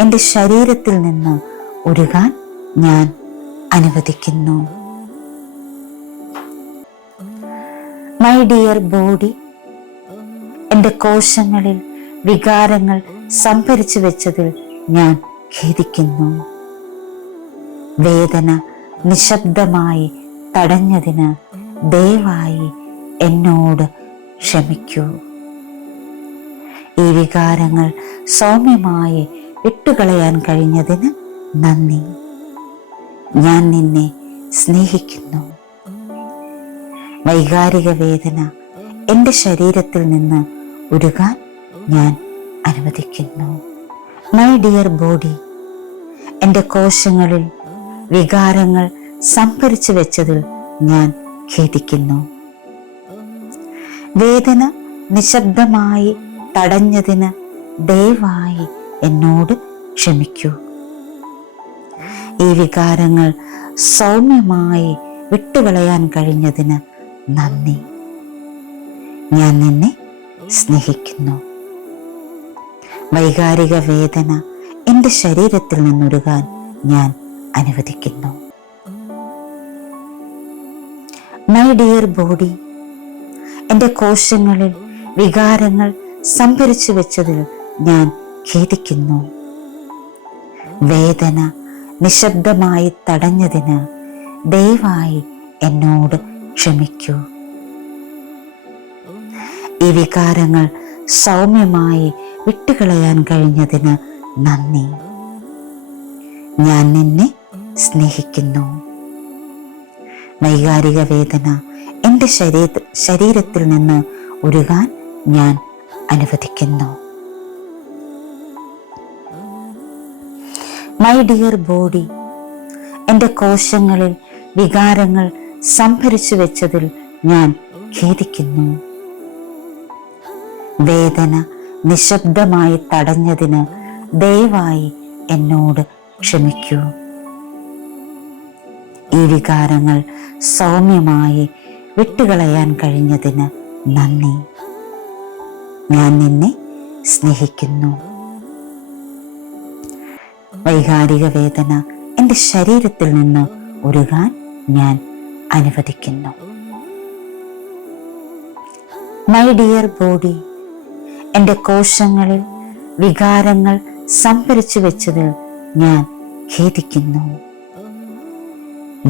എൻ്റെ ശരീരത്തിൽ നിന്ന് ഉരുകാൻ ഞാൻ അനുവദിക്കുന്നു. മൈ ഡിയർ ബോഡി, എൻ്റെ കോശങ്ങളിൽ വികാരങ്ങൾ സംഭരിച്ചു വെച്ചതിൽ ഞാൻ ഖേദിക്കുന്നു. വേദന നിശബ്ദമായി തടഞ്ഞതിന് ദയവായി എന്നോട് ക്ഷമിക്കൂ. ഈ വികാരങ്ങൾ സൗമ്യമായി വിട്ടുകളയാൻ കഴിഞ്ഞതിന് നന്ദി. ഞാൻ നിന്നെ സ്നേഹിക്കുന്നു. വൈകാരിക വേദന എൻ്റെ ശരീരത്തിൽ നിന്ന് ഉരുകാൻ ഞാൻ അനുവദിക്കുന്നു. മൈ ഡിയർ ബോഡി, എൻ്റെ കോശങ്ങളിൽ വികാരങ്ങൾ സംഭരിച്ചു വെച്ചതിൽ ഞാൻ ഖേദിക്കുന്നു. വേദന നിശബ്ദമായി തടഞ്ഞതിന് ദയവായി എന്നോട് ക്ഷമിക്കൂ. ഈ വികാരങ്ങൾ സൗമ്യമായി വിട്ടുകളയാൻ കഴിഞ്ഞതിന് നന്ദി. ഞാൻ നിന്നെ സ്നേഹിക്കുന്നു. വൈകാരിക വേദന എൻ്റെ ശരീരത്തിൽ നിന്നൊരുകാൻ ഞാൻ അനുവദിക്കുന്നു. മൈ ഡിയർ ബോഡി, എൻ്റെ കോശങ്ങളിൽ വികാരങ്ങൾ സംഭരിച്ചു വെച്ചതിൽ ഞാൻ ഖേദിക്കുന്നു. വേദന നിശബ്ദമായി തടഞ്ഞതിന് ദയവായി എന്നോട് ക്ഷമിക്കൂ. ഈ വികാരങ്ങൾ സൗമ്യമായി വിട്ടുകളയാൻ കഴിഞ്ഞതിന് നന്ദി. ഞാൻ നിന്നെ സ്നേഹിക്കുന്നു. വൈകാരിക വേദന എൻ്റെ ശരീരത്തിൽ നിന്ന് ഉരുകാൻ ഞാൻ അനുവദിക്കുന്നു. മൈ ഡിയർ ബോഡി, എൻ്റെ കോശങ്ങളിൽ വികാരങ്ങൾ സംഭരിച്ചു വെച്ചതിൽ ഞാൻ ഖേദിക്കുന്നു. വേദന നിശബ്ദമായി തടഞ്ഞതിന് ദയവായി എന്നോട് ക്ഷമിക്കൂ. ഈ വികാരങ്ങൾ സൗമ്യമായി വിട്ടുകളയാൻ കഴിഞ്ഞതിന് നന്ദി. ഞാൻ നിന്നെ സ്നേഹിക്കുന്നു. വൈകാരിക വേദന എൻ്റെ ശരീരത്തിൽ നിന്ന് ഉരുകാൻ ഞാൻ അനുവദിക്കുന്നു. മൈ ഡിയർ ബോഡി, എൻ്റെ കോശങ്ങളിൽ വികാരങ്ങൾ സംഭരിച്ചു വെച്ചതിൽ ഞാൻ ഖേദിക്കുന്നു.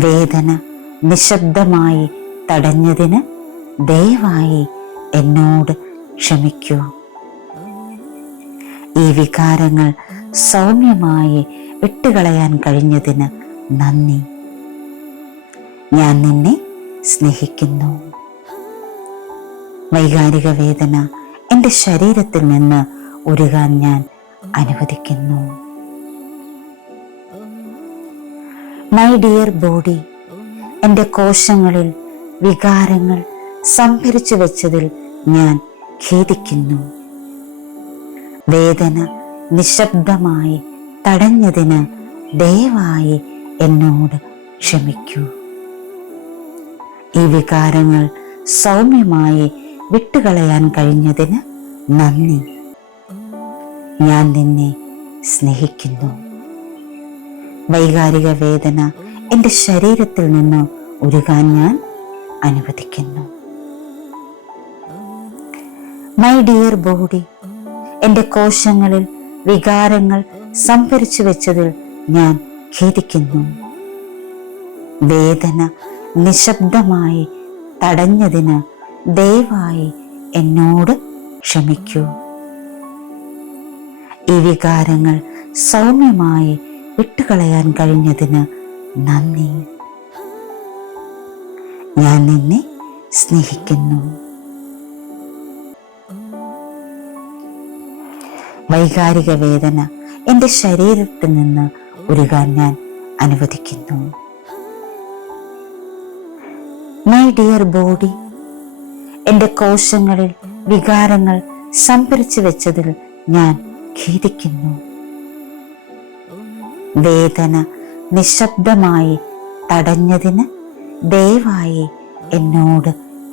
വേദന നിശബ്ദമായി തടഞ്ഞതിന് ദയവായി എന്നോട് ക്ഷമിക്കൂ. ഈ വികാരങ്ങൾ സൗമ്യമായി വിട്ടുകളയാൻ കഴിഞ്ഞതിന് നന്ദി. ഞാൻ നിന്നെ സ്നേഹിക്കുന്നു. വൈകാരിക വേദന എൻ്റെ ശരീരത്തിൽ നിന്ന് ഉരുകാൻ ഞാൻ അനുവദിക്കുന്നു. മൈ ഡിയർ ബോഡി, എൻ്റെ കോശങ്ങളിൽ വികാരങ്ങൾ സംഭരിച്ചു വെച്ചതിൽ ഞാൻ ഖേദിക്കുന്നു. വേദന നിശബ്ദമായി തടഞ്ഞതിന് ദയവായി എന്നോട് ക്ഷമിക്കൂ. ഈ വികാരങ്ങൾ സൗമ്യമായി വിട്ടുകളയാൻ കഴിഞ്ഞതിന് നന്ദി. ഞാൻ നിന്നെ സ്നേഹിക്കുന്നു. വൈകാരിക വേദന എൻ്റെ ശരീരത്തിൽ നിന്ന് ഉരുകാൻ ഞാൻ അനുവദിക്കുന്നു. മൈ ഡിയർ ബോഡി, എൻ്റെ കോശങ്ങളിൽ വികാരങ്ങൾ സംഭരിച്ചു വെച്ചതിൽ ഞാൻ ഖേദിക്കുന്നു. വേദന നിശബ്ദമായി തടഞ്ഞതിന് ദയവായി എന്നോട് ക്ഷമിക്കൂ. ഈ വികാരങ്ങൾ സൗമ്യമായി വിട്ടുകളയാൻ കഴിഞ്ഞതിന് നന്ദി. ഞാൻ നിന്നെ സ്നേഹിക്കുന്നു. വൈകാരിക വേദന എൻ്റെ ശരീരത്തിൽ നിന്ന് ഉരുകാൻ ഞാൻ അനുവദിക്കുന്നു. മൈ ഡിയർ ബോഡി, എൻ്റെ കോശങ്ങളിൽ വികാരങ്ങൾ സംഭരിച്ചു വെച്ചതിൽ ഞാൻ ഖേദിക്കുന്നു. വേദന നിശബ്ദമായി തടഞ്ഞതിന് ദയവായി എന്നോട്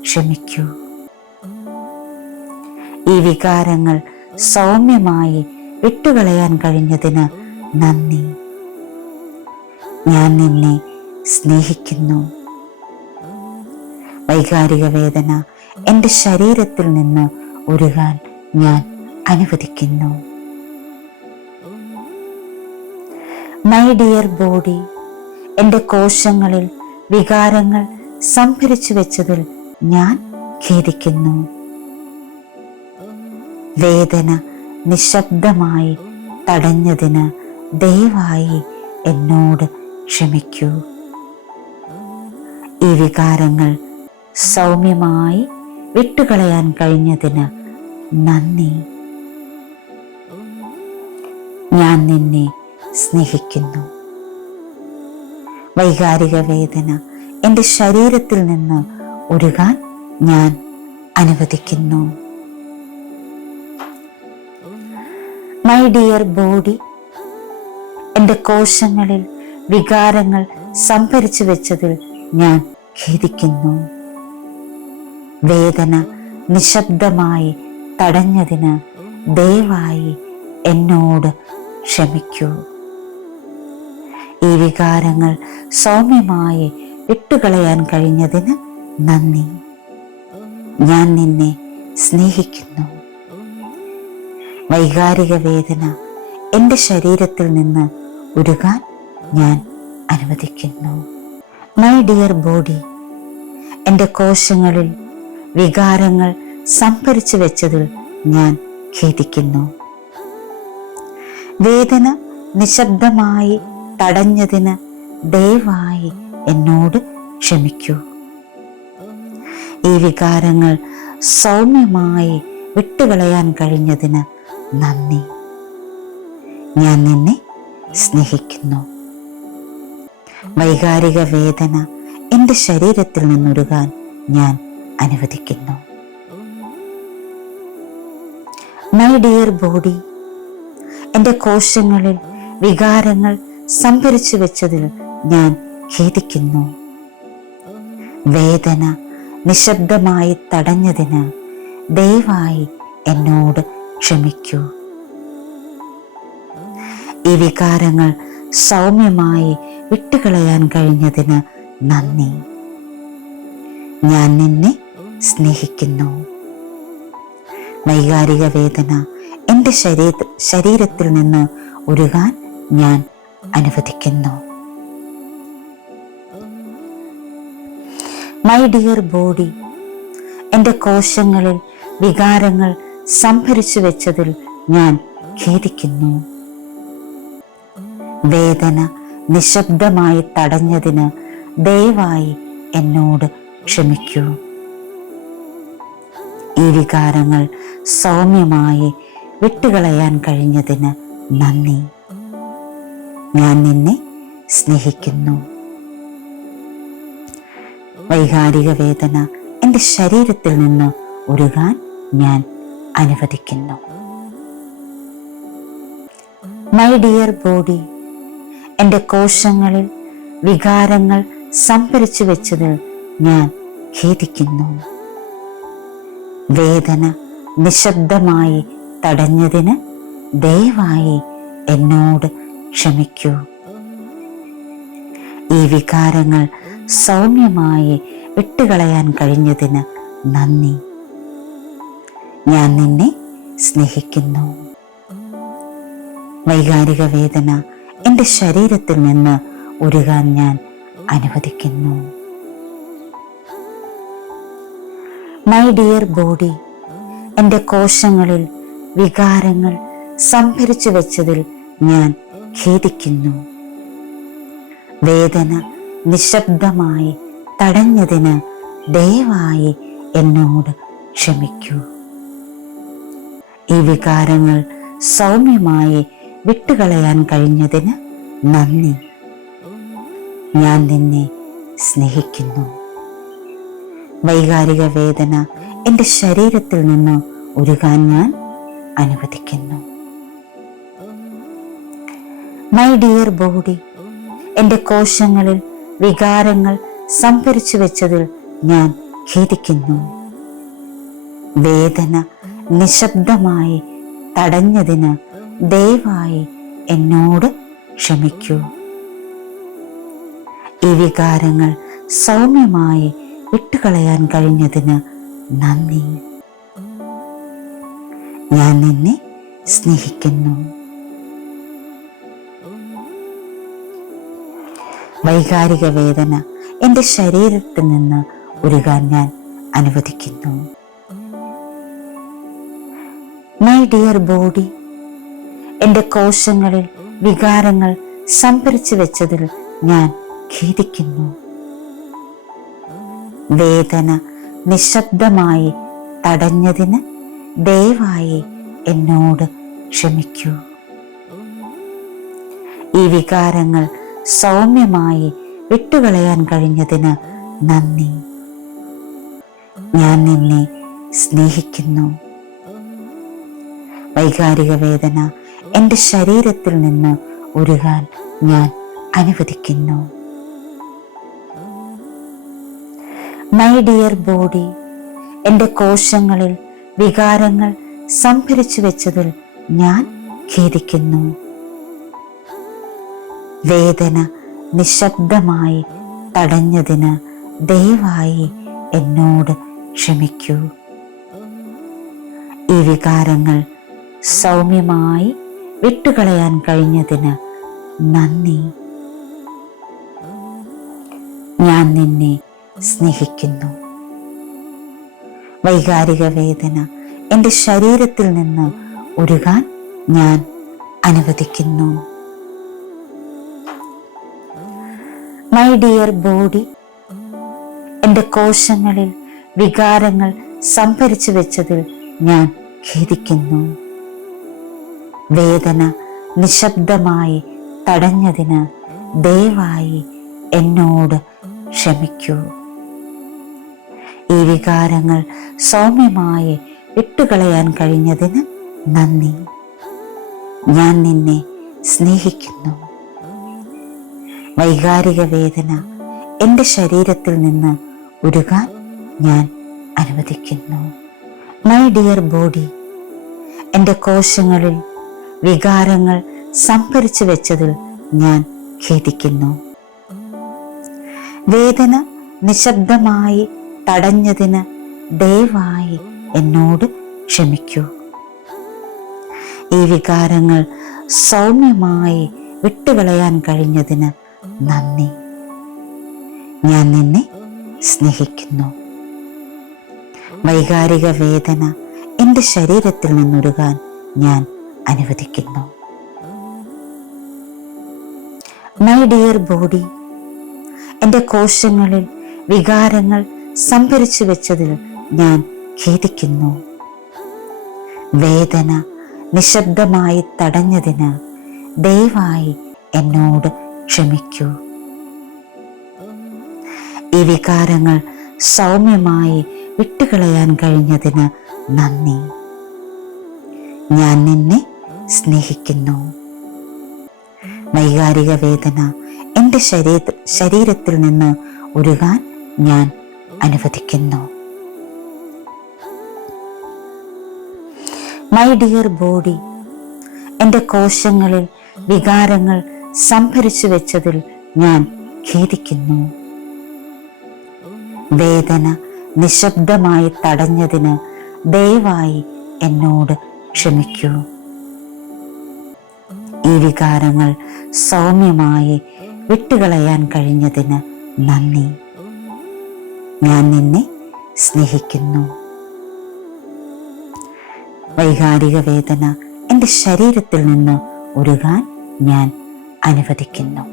ക്ഷമിക്കൂ. ഈ വികാരങ്ങൾ സൗമ്യമായി വിട്ടുകളയാൻ കഴിഞ്ഞതിന് നന്ദി. ഞാൻ നിന്നെ സ്നേഹിക്കുന്നു. വൈകാരിക വേദന എൻ്റെ ശരീരത്തിൽ നിന്ന് ഉരുകാൻ ഞാൻ അനുവദിക്കുന്നു. മൈ ഡിയർ ബോഡി, എൻ്റെ കോശങ്ങളിൽ വികാരങ്ങൾ സംഭരിച്ചു വെച്ചതിൽ ഞാൻ ഖേദിക്കുന്നു. വേദന നിശബ്ദമായി തടഞ്ഞതിന് ദയവായി എന്നോട് ക്ഷമിക്കൂ. ഈ വികാരങ്ങൾ സൗമ്യമായി വിട്ടുകളയാൻ കഴിഞ്ഞതിന് നന്ദി. ഞാൻ നിന്നെ സ്നേഹിക്കുന്നു. വൈകാരിക വേദന എൻ്റെ ശരീരത്തിൽ നിന്ന് ഉരുകാൻ ഞാൻ അനുവദിക്കുന്നു. മൈ ഡിയർ ബോഡി, എൻ്റെ കോശങ്ങളിൽ വികാരങ്ങൾ സംഭരിച്ചു വെച്ചതിൽ ഞാൻ ഖേദിക്കുന്നു. വേദന നിശബ്ദമായി തടഞ്ഞതിന് ദയവായി എന്നോട് ക്ഷമിക്കൂ. ഈ വികാരങ്ങൾ സൗമ്യമായി വിട്ടുകളയാൻ കഴിഞ്ഞതിന് നന്ദി. ഞാൻ നിന്നെ സ്നേഹിക്കുന്നു. വൈകാരിക വേദന എൻ്റെ ശരീരത്തിൽ നിന്ന് ഉരുകാൻ ഞാൻ അനുവദിക്കുന്നു. മൈ ഡിയർ ബോഡി, എൻ്റെ കോശങ്ങളിൽ വികാരങ്ങൾ സംഭരിച്ചു വെച്ചതിൽ ഞാൻ ഖേദിക്കുന്നു. വേദന നിശബ്ദമായി തടഞ്ഞതിന് ദയവായി എന്നോട് ക്ഷമിക്കൂ. ഈ വികാരങ്ങൾ സൗമ്യമായി വിട്ടുകളയാൻ കഴിഞ്ഞതിന് നന്ദി. ഞാൻ നിന്നെ സ്നേഹിക്കുന്നു. വൈകാരിക വേദന എൻ്റെ ശരീരത്തിൽ നിന്നൊരുകാൻ ഞാൻ അനുവദിക്കുന്നു. മൈ ഡിയർ ബോഡി, എൻ്റെ കോശങ്ങളിൽ വികാരങ്ങൾ സംഭരിച്ചു വെച്ചതിൽ ഞാൻ ഖേദിക്കുന്നു. വേദന നിശബ്ദമായി തടഞ്ഞതിന് ദയവായി എന്നോട് ക്ഷമിക്കൂ. ഈ വികാരങ്ങൾ സൗമ്യമായി വിട്ടുകളയാൻ കഴിഞ്ഞതിന് നന്ദി. ഞാൻ നിന്നെ സ്നേഹിക്കുന്നു. വൈകാരിക വേദന എൻ്റെ ശരീരത്തിൽ നിന്ന് ഉരുകാൻ ഞാൻ അനുവദിക്കുന്നു. മൈ ഡിയർ ബോഡി, എൻ്റെ കോശങ്ങളിൽ വികാരങ്ങൾ സംഭരിച്ചു വെച്ചതിൽ ഞാൻ ഖേദിക്കുന്നു. വേദന നിശബ്ദമായി തടഞ്ഞതിന് ദയവായി എന്നോട് ക്ഷമിക്കൂ. ഈ വികാരങ്ങൾ സൗമ്യമായി വിട്ടുകളയാൻ കഴിഞ്ഞതിന് നന്ദി. ഞാൻ നിന്നെ സ്നേഹിക്കുന്നു. വൈകാരിക വേദന എൻ്റെ ശരീരത്തിൽ നിന്ന് ഉരുകാൻ ഞാൻ അനുവദിക്കുന്നു. മൈ ഡിയർ ബോഡി, എൻ്റെ കോശങ്ങളിൽ വികാരങ്ങൾ സംഭരിച്ചു വെച്ചതിൽ ഞാൻ ഖേദിക്കുന്നു. വേദന നിശബ്ദമായി തടഞ്ഞതിന് ദയവായി എന്നോട് ക്ഷമിക്കൂ. ഈ വികാരങ്ങൾ സൗമ്യമായി വിട്ടുകളയാൻ കഴിഞ്ഞതിന് നന്ദി. ഞാൻ നിന്നെ സ്നേഹിക്കുന്നു. വൈകാരിക വേദന എൻ്റെ ശരീരത്തിൽ നിന്ന് ഉരുകാൻ ഞാൻ അനുവദിക്കുന്നു. മൈ ഡിയർ ബോഡി, എൻ്റെ കോശങ്ങളിൽ വികാരങ്ങൾ സംഭരിച്ചു വെച്ചതിൽ ഞാൻ ഖേദിക്കുന്നു. വേദന നിശബ്ദമായി തടഞ്ഞതിന് ദയവായി എന്നോട് ക്ഷമിക്കൂ. ഈ വികാരങ്ങൾ സൗമ്യമായി വിട്ടുകളയാൻ കഴിഞ്ഞതിന് നന്ദി. ഞാൻ നിന്നെ സ്നേഹിക്കുന്നു. വൈകാരിക വേദന എൻ്റെ ശരീരത്തിൽ നിന്ന് ഉരുകാൻ ഞാൻ അനുവദിക്കുന്നു. മൈ ഡിയർ ബോഡി, എൻ്റെ കോശങ്ങളിൽ വികാരങ്ങൾ സംഭരിച്ചു വെച്ചതിൽ ഞാൻ ഖേദിക്കുന്നു. വേദന നിശബ്ദമായി തടഞ്ഞതിന് ദയവായി എന്നോട് ക്ഷമിക്കൂ. ഈ വികാരങ്ങൾ സൗമ്യമായി വിട്ടുകളയാൻ കഴിഞ്ഞതിന് നന്ദി. ഞാൻ നിന്നെ സ്നേഹിക്കുന്നു. വൈകാരിക വേദന എൻ്റെ ശരീരത്തിൽ നിന്ന് ഉരുകാൻ ഞാൻ അനുവദിക്കുന്നു. മൈ ഡിയർ ബോഡി, എൻ്റെ കോശങ്ങളിൽ വികാരങ്ങൾ സംഭരിച്ചു വെച്ചതിൽ ഞാൻ ഖേദിക്കുന്നു. വേദന നിശബ്ദമായി തടഞ്ഞതിന് ദയവായി എന്നോട് ക്ഷമിക്കൂ. ഈ വികാരങ്ങൾ സൗമ്യമായി വിട്ടുകളയാൻ കഴിഞ്ഞതിന് നന്ദി. ഞാൻ നിന്നെ സ്നേഹിക്കുന്നു. വൈകാരിക വേദന എൻ്റെ ശരീരത്തിൽ നിന്ന് ഉരുകാൻ ഞാൻ അനുവദിക്കുന്നു. മൈ ഡിയർ ബോഡി, എൻ്റെ കോശങ്ങളിൽ വികാരങ്ങൾ സംഭരിച്ചു വെച്ചതിൽ ഞാൻ ഖേദിക്കുന്നു. വേദന നിശബ്ദമായി തടഞ്ഞതിന് ദയവായി എന്നോട് ക്ഷമിക്കൂ. ഈ വികാരങ്ങൾ സൗമ്യമായി വിട്ടുകളയാൻ കഴിഞ്ഞതിന് നന്ദി. ഞാൻ നിന്നെ സ്നേഹിക്കുന്നു. വൈകാരിക വേദന എൻ്റെ ശരീരത്തിൽ നിന്ന് ഉരുകാൻ ഞാൻ അനുവദിക്കുന്നു. മൈ ഡിയർ ബോഡി, എൻ്റെ കോശങ്ങളിൽ വികാരങ്ങൾ സംഭരിച്ചു വെച്ചതിൽ ഞാൻ ഖേദിക്കുന്നു. വേദന നിശബ്ദമായി തടഞ്ഞതിന് ദയവായി എന്നോട് ക്ഷമിക്കൂ. ഈ വികാരങ്ങൾ സൗമ്യമായി വിട്ടുകളയാൻ കഴിഞ്ഞതിന് നന്ദി. ഞാൻ നിന്നെ സ്നേഹിക്കുന്നു. വൈകാരിക വേദന എൻ്റെ ശരീരത്തിൽ നിന്ന് ഉരുകാൻ ഞാൻ അനുവദിക്കുന്നു. മൈ ഡിയർ ബോഡി, എൻ്റെ കോശങ്ങളിൽ വികാരങ്ങൾ സംഭരിച്ചു വെച്ചതിൽ ഞാൻ ഖേദിക്കുന്നു. വേദന നിശബ്ദമായി തടഞ്ഞതിന് ദയവായി എന്നോട് ക്ഷമിക്കൂ. ഈ വികാരങ്ങൾ സൗമ്യമായി വിട്ടുകളയാൻ കഴിഞ്ഞതിന് നന്ദി. ഞാൻ നിന്നെ സ്നേഹിക്കുന്നു. വൈകാരിക വേദന എൻ്റെ ശരീരത്തിൽ നിന്നൊരുകാൻ ഞാൻ അനുവദിക്കുന്നു. മൈ ഡിയർ ബോഡി, എൻ്റെ കോശങ്ങളിൽ വികാരങ്ങൾ സംഭരിച്ചു വെച്ചതിൽ ഞാൻ ഖേദിക്കുന്നു. വേദന നിശബ്ദമായി തടഞ്ഞതിന് ദയവായി എന്നോട് ക്ഷമിക്കൂ. ഈ വികാരങ്ങൾ സൗമ്യമായി വിട്ടുകളയാൻ കഴിഞ്ഞതിന് നന്ദി. ഞാൻ നിന്നെ സ്നേഹിക്കുന്നു. വൈകാരിക വേദന എൻ്റെ ശരീരത്തിൽ നിന്ന് ഉരുകാൻ ഞാൻ അനുവദിക്കുന്നു. മൈ ഡിയർ ബോഡി, എൻ്റെ കോശങ്ങളിൽ വികാരങ്ങൾ സംഭരിച്ചു വെച്ചതിൽ ഞാൻ ഖേദിക്കുന്നു. വേദന നിശബ്ദമായി തടഞ്ഞതിന് ദയവായി എന്നോട് ക്ഷമിക്കൂ. ഈ വികാരങ്ങൾ സൗമ്യമായി വിട്ടുകളയാൻ കഴിഞ്ഞതിന് നന്ദി. ഞാൻ നിന്നെ സ്നേഹിക്കുന്നു. വൈകാരിക വേദന എൻ്റെ ശരീരത്തിൽ നിന്ന് ഉരുകാൻ ഞാൻ അനുവദിക്കുന്നു.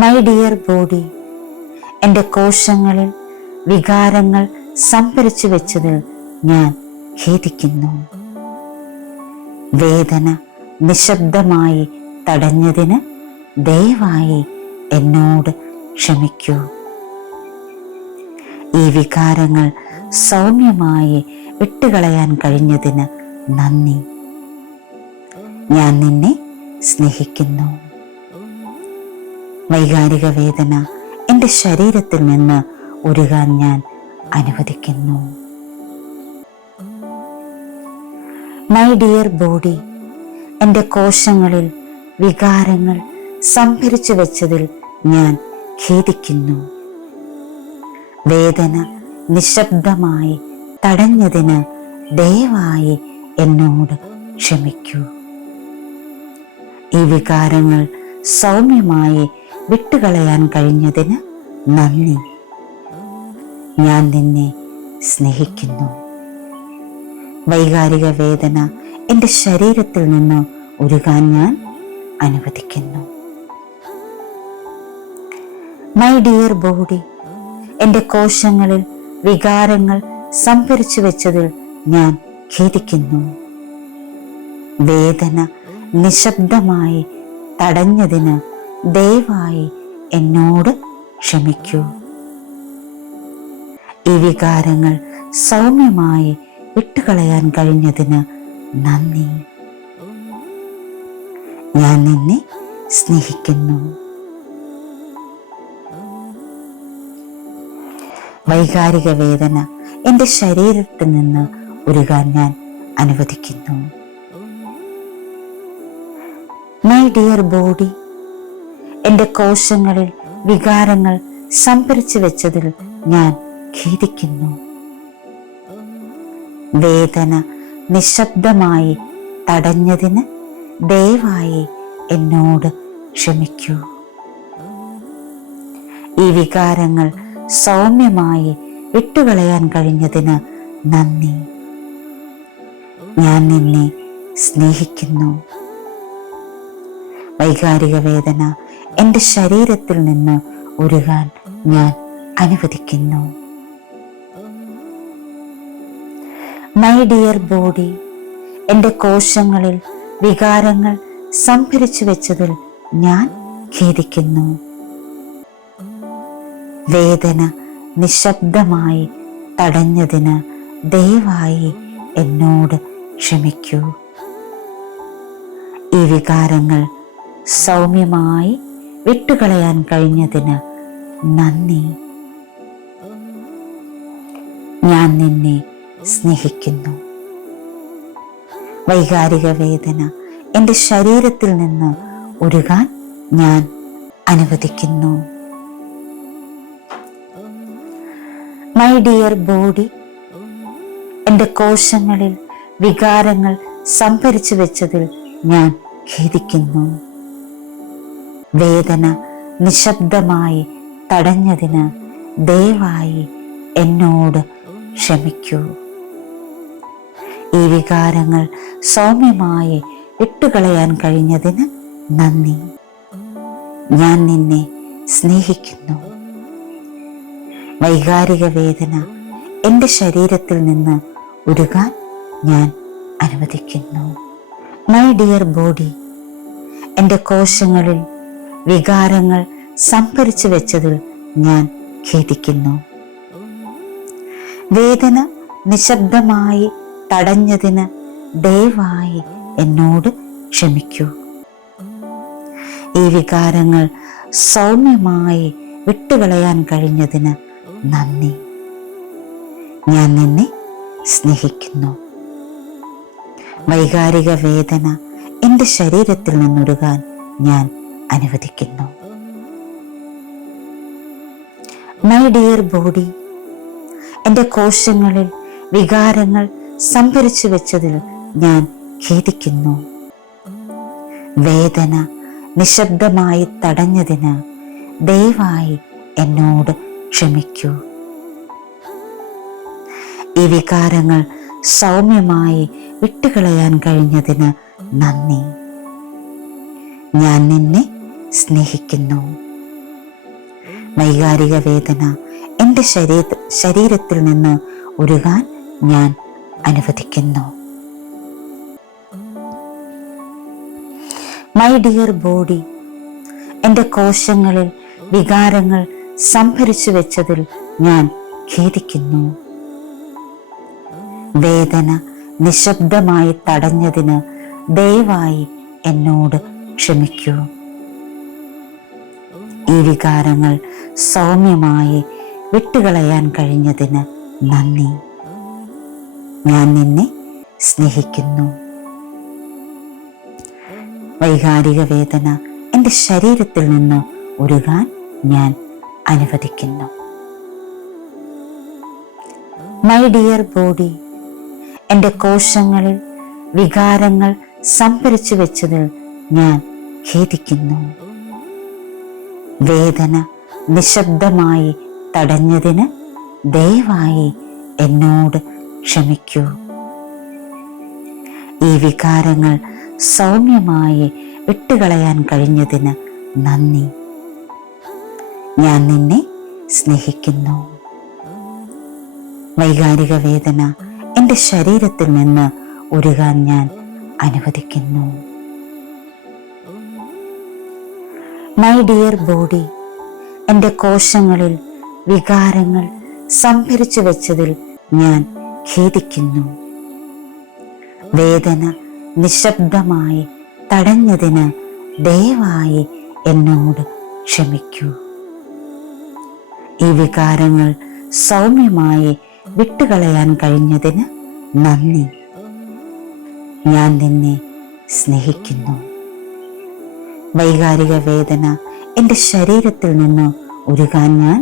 മൈ ഡിയർ ബോഡി, എൻ്റെ കോശങ്ങളിൽ വികാരങ്ങൾ സംഭരിച്ചു വെച്ചതിൽ ഞാൻ ഖേദിക്കുന്നു. വേദന നിശബ്ദമായി തടഞ്ഞതിന് ദയവായി എന്നോട് ക്ഷമിക്കൂ. ഈ വികാരങ്ങൾ സൗമ്യമായി വിട്ടുകളയാൻ കഴിഞ്ഞതിന് നന്ദി. ഞാൻ നിന്നെ സ്നേഹിക്കുന്നു. വൈകാരിക വേദന എൻ്റെ ശരീരത്തിൽ നിന്ന് ഉരുകാൻ ഞാൻ അനുവദിക്കുന്നു. മൈ ഡിയർ ബോഡി, എൻ്റെ കോശങ്ങളിൽ വികാരങ്ങൾ സംഭരിച്ചു വെച്ചതിൽ ഞാൻ ഖേദിക്കുന്നു. വേദന നിശബ്ദമായി തടഞ്ഞതിന് ദയവായി എന്നോട് ക്ഷമിക്കൂ. ഈ വികാരങ്ങൾ സൗമ്യമായി വിട്ടുകളയാൻ കഴിഞ്ഞതിന് നന്ദി. ഞാൻ നിന്നെ സ്നേഹിക്കുന്നു. വൈകാരിക വേദന എൻ്റെ ശരീരത്തിൽ നിന്ന് ഉരുകാൻ ഞാൻ അനുവദിക്കുന്നു. മൈ ഡിയർ ബോഡി, എൻ്റെ കോശങ്ങളിൽ വികാരങ്ങൾ സംഭരിച്ചു വെച്ചതിൽ ഞാൻ ഖേദിക്കുന്നു. വേദന നിശബ്ദമായി തടഞ്ഞതിന് ദയവായി എന്നോട് ക്ഷമിക്കൂ. ഈ വികാരങ്ങൾ സൗമ്യമായി വിട്ടുകളയാൻ കഴിഞ്ഞതിന് നന്ദി. ഞാൻ നിന്നെ സ്നേഹിക്കുന്നു. വൈകാരിക വേദന എൻ്റെ ശരീരത്തിൽ നിന്ന് ഉരുകാൻ ഞാൻ അനുവദിക്കുന്നു. മൈ ഡിയർ ബോഡി, എൻ്റെ കോശങ്ങളിൽ വികാരങ്ങൾ സംഭരിച്ചു വെച്ചതിൽ ഞാൻ ഖേദിക്കുന്നു. വേദന നിശബ്ദമായി തടഞ്ഞതിന് ദയവായി എന്നോട് ക്ഷമിക്കൂ. ഈ വികാരങ്ങൾ സൗമ്യമായി വിട്ടുകളയാൻ കഴിഞ്ഞതിന് നന്ദി. ഞാൻ നിന്നെ സ്നേഹിക്കുന്നു. വൈകാരിക വേദന എൻ്റെ ശരീരത്തിൽ നിന്ന് ഉരുകാൻ ഞാൻ അനുവദിക്കുന്നു. മൈ ഡിയർ ബോഡി, എൻ്റെ കോശങ്ങളിൽ വികാരങ്ങൾ സംഭരിച്ചു വെച്ചതിൽ ഞാൻ ഖേദിക്കുന്നു. വേദന നിശബ്ദമായി തടഞ്ഞതിന് ദയവായി എന്നോട് ക്ഷമിക്കൂ. ഈ വികാരങ്ങൾ സൗമ്യമായി വിട്ടുകളയാൻ കഴിഞ്ഞതിന് നന്ദി. ഞാൻ നിന്നെ സ്നേഹിക്കുന്നു. വൈകാരിക വേദന എൻ്റെ ശരീരത്തിൽ നിന്ന് ഉരുകാൻ ഞാൻ അനുവദിക്കുന്നു. മൈ ഡിയർ ബോഡി, എൻ്റെ കോശങ്ങളിൽ വികാരങ്ങൾ സംഭരിച്ചു വെച്ചതിൽ ഞാൻ ഖേദിക്കുന്നു. വേദന നിശബ്ദമായി തടഞ്ഞതിന് ദയവായി എന്നോട് ക്ഷമിക്കൂ. ഈ വികാരങ്ങൾ സൗമ്യമായി വിട്ടുകളയാൻ കഴിഞ്ഞതിന് നന്ദി. ഞാൻ നിന്നെ സ്നേഹിക്കുന്നു. വൈകാരിക വേദന എൻ്റെ ശരീരത്തിൽ നിന്ന് ഉരുകാൻ ഞാൻ അനുവദിക്കുന്നു. മൈ ഡിയർ ബോഡി, എൻ്റെ കോശങ്ങളിൽ വികാരങ്ങൾ സംഭരിച്ചു വെച്ചതിൽ ഞാൻ ഖേദിക്കുന്നു. വേദന നിശബ്ദമായി തടഞ്ഞതിന് ദയവായി എന്നോട് ക്ഷമിക്കൂ. ഈ വികാരങ്ങൾ സൗമ്യമായി വിട്ടുകളയാൻ കഴിഞ്ഞതിന് നന്ദി. ഞാൻ നിന്നെ സ്നേഹിക്കുന്നു. വൈകാരിക വേദന എൻ്റെ ശരീരത്തിൽ നിന്നൊരുകാൻ ഞാൻ അനുവദിക്കുന്നു. മൈ ഡിയർ ബോഡി, എൻ്റെ കോശങ്ങളിൽ വികാരങ്ങൾ സംഭരിച്ചു വെച്ചതിൽ ഞാൻ ഖേദിക്കുന്നു. വേദന നിശബ്ദമായി തടഞ്ഞതിന് ദയവായി എന്നോട് ക്ഷമിക്കൂ. ഈ വികാരങ്ങൾ സൗമ്യമായി വിട്ടുകളയാൻ കഴിഞ്ഞതിന് നന്ദി. ഞാൻ നിന്നെ സ്നേഹിക്കുന്നു. വൈകാരിക വേദന എൻ്റെ ശരീരത്തിൽ നിന്ന് ഉരുകാൻ ഞാൻ അനുവദിക്കുന്നു. മൈ ഡിയർ ബോഡി, എൻ്റെ കോശങ്ങളിൽ വികാരങ്ങൾ സംഭരിച്ചു വെച്ചതിൽ ഞാൻ ഖേദിക്കുന്നു. വേദന നിശബ്ദമായി തടഞ്ഞതിന് ദയവായി എന്നോട് ക്ഷമിക്കൂ. ഈ വികാരങ്ങൾ സൗമ്യമായി വിട്ടുകളയാൻ കഴിഞ്ഞതിന് നന്ദി. ഞാൻ നിന്നെ സ്നേഹിക്കുന്നു. വൈകാരിക വേദന എൻ്റെ ശരീരത്തിൽ നിന്ന് ഉരുകാൻ ഞാൻ അനുവദിക്കുന്നു. മൈ ഡിയർ ബോഡി, എൻ്റെ കോശങ്ങളിൽ വികാരങ്ങൾ സംഭരിച്ചു വെച്ചതിൽ ഞാൻ ഖേദിക്കുന്നു. വേദന നിശബ്ദമായി തടഞ്ഞതിന് ദയവായി എന്നോട് ക്ഷമിക്കൂ. ഈ വികാരങ്ങൾ സൗമ്യമായി വിട്ടുകളയാൻ കഴിഞ്ഞതിന് നന്ദി. ഞാൻ നിന്നെ സ്നേഹിക്കുന്നു. വൈകാരിക വേദന എൻ്റെ ശരീരത്തിൽ നിന്ന് ഉരുകാൻ ഞാൻ അനുവദിക്കുന്നു. മൈ ഡിയർ ബോഡി, എൻ്റെ കോശങ്ങളിൽ വികാരങ്ങൾ സംഭരിച്ചു വെച്ചതിൽ ഞാൻ ഖേദിക്കുന്നു. വേദന നിശബ്ദമായി തടഞ്ഞതിന് ദയവായി എന്നോട് ക്ഷമിക്കൂ. ഈ വികാരങ്ങൾ സൗമ്യമായി വിട്ടുകളയാൻ കഴിഞ്ഞതിന് നന്ദി. ഞാൻ നിന്നെ സ്നേഹിക്കുന്നു. വൈകാരിക വേദന എൻ്റെ ശരീരത്തിൽ നിന്ന് ഉരുകാൻ ഞാൻ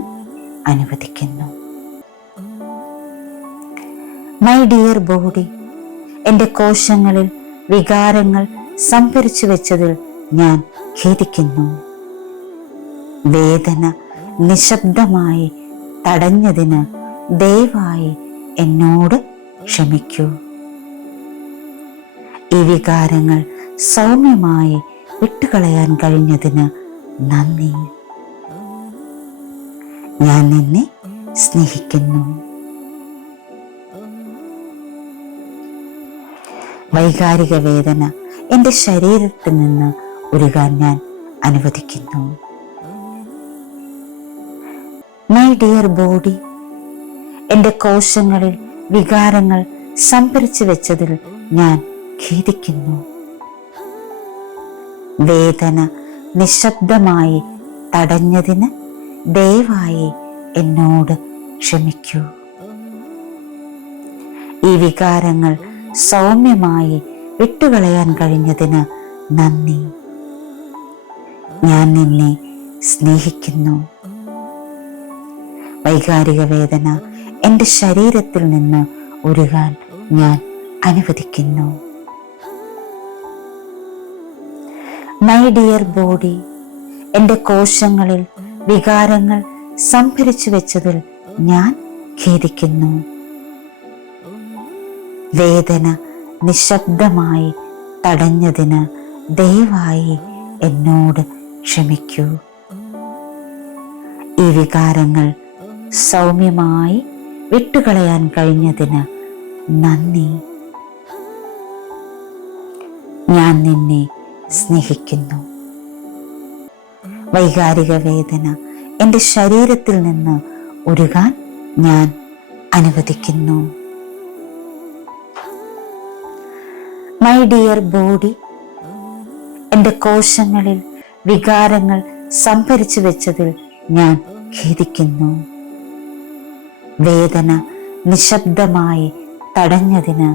അനുവദിക്കുന്നു. മൈ ഡിയർ ബോഡി, എൻ്റെ കോശങ്ങളിൽ വികാരങ്ങൾ സംഭരിച്ചു വെച്ചതിൽ ഞാൻ ഖേദിക്കുന്നു. വേദന നിശബ്ദമായി തടഞ്ഞതിന് ദയവായി എന്നോട് ക്ഷമിക്കൂ. ഈ വികാരങ്ങൾ സൗമ്യമായി വിട്ടുകളയാൻ കഴിഞ്ഞതിന് നന്ദി. ഞാൻ നിന്നെ സ്നേഹിക്കുന്നു. വൈകാരിക വേദന എൻ്റെ ശരീരത്തിൽ നിന്ന് ഉരുകാൻ ഞാൻ അനുവദിക്കുന്നു. മൈ ഡിയർ ബോഡി, എൻ്റെ കോശങ്ങളിൽ വികാരങ്ങൾ സംഭരിച്ചു വെച്ചതിൽ ഞാൻ ഖേദിക്കുന്നു. വേദന നിശബ്ദമായി തടഞ്ഞതിന് ദയവായി എന്നോട് ക്ഷമിക്കൂ. ഈ വികാരങ്ങൾ സൗമ്യമായി വിട്ടുകളയാൻ കഴിഞ്ഞതിന് നന്ദി. ഞാൻ നിന്നെ സ്നേഹിക്കുന്നു. വൈകാരിക വേദന എൻ്റെ ശരീരത്തിൽ നിന്ന് ഉരുകാൻ ഞാൻ അനുവദിക്കുന്നു. മൈ ഡിയർ ബോഡി, എൻ്റെ കോശങ്ങളിൽ വികാരങ്ങൾ സംഭരിച്ചു വെച്ചതിൽ ഞാൻ ഖേദിക്കുന്നു. വേദന നിശബ്ദമായി തടഞ്ഞതിന് ദയവായി എന്നോട് ക്ഷമിക്കൂ. ഈ വികാരങ്ങൾ സൗമ്യമായി വിട്ടുകളയാൻ കഴിഞ്ഞതിന് നന്ദി. ഞാൻ നിന്നെ സ്നേഹിക്കുന്നു. വൈകാരിക വേദന എൻ്റെ ശരീരത്തിൽ നിന്ന് ഉരുകാൻ ഞാൻ അനുവദിക്കുന്നു. മൈ ഡിയർ ബോഡി, എൻ്റെ കോശങ്ങളിൽ വികാരങ്ങൾ സംഭരിച്ചു വെച്ചതിൽ ഞാൻ ഖേദിക്കുന്നു. വേദന നിശബ്ദമായി തടഞ്ഞതിന്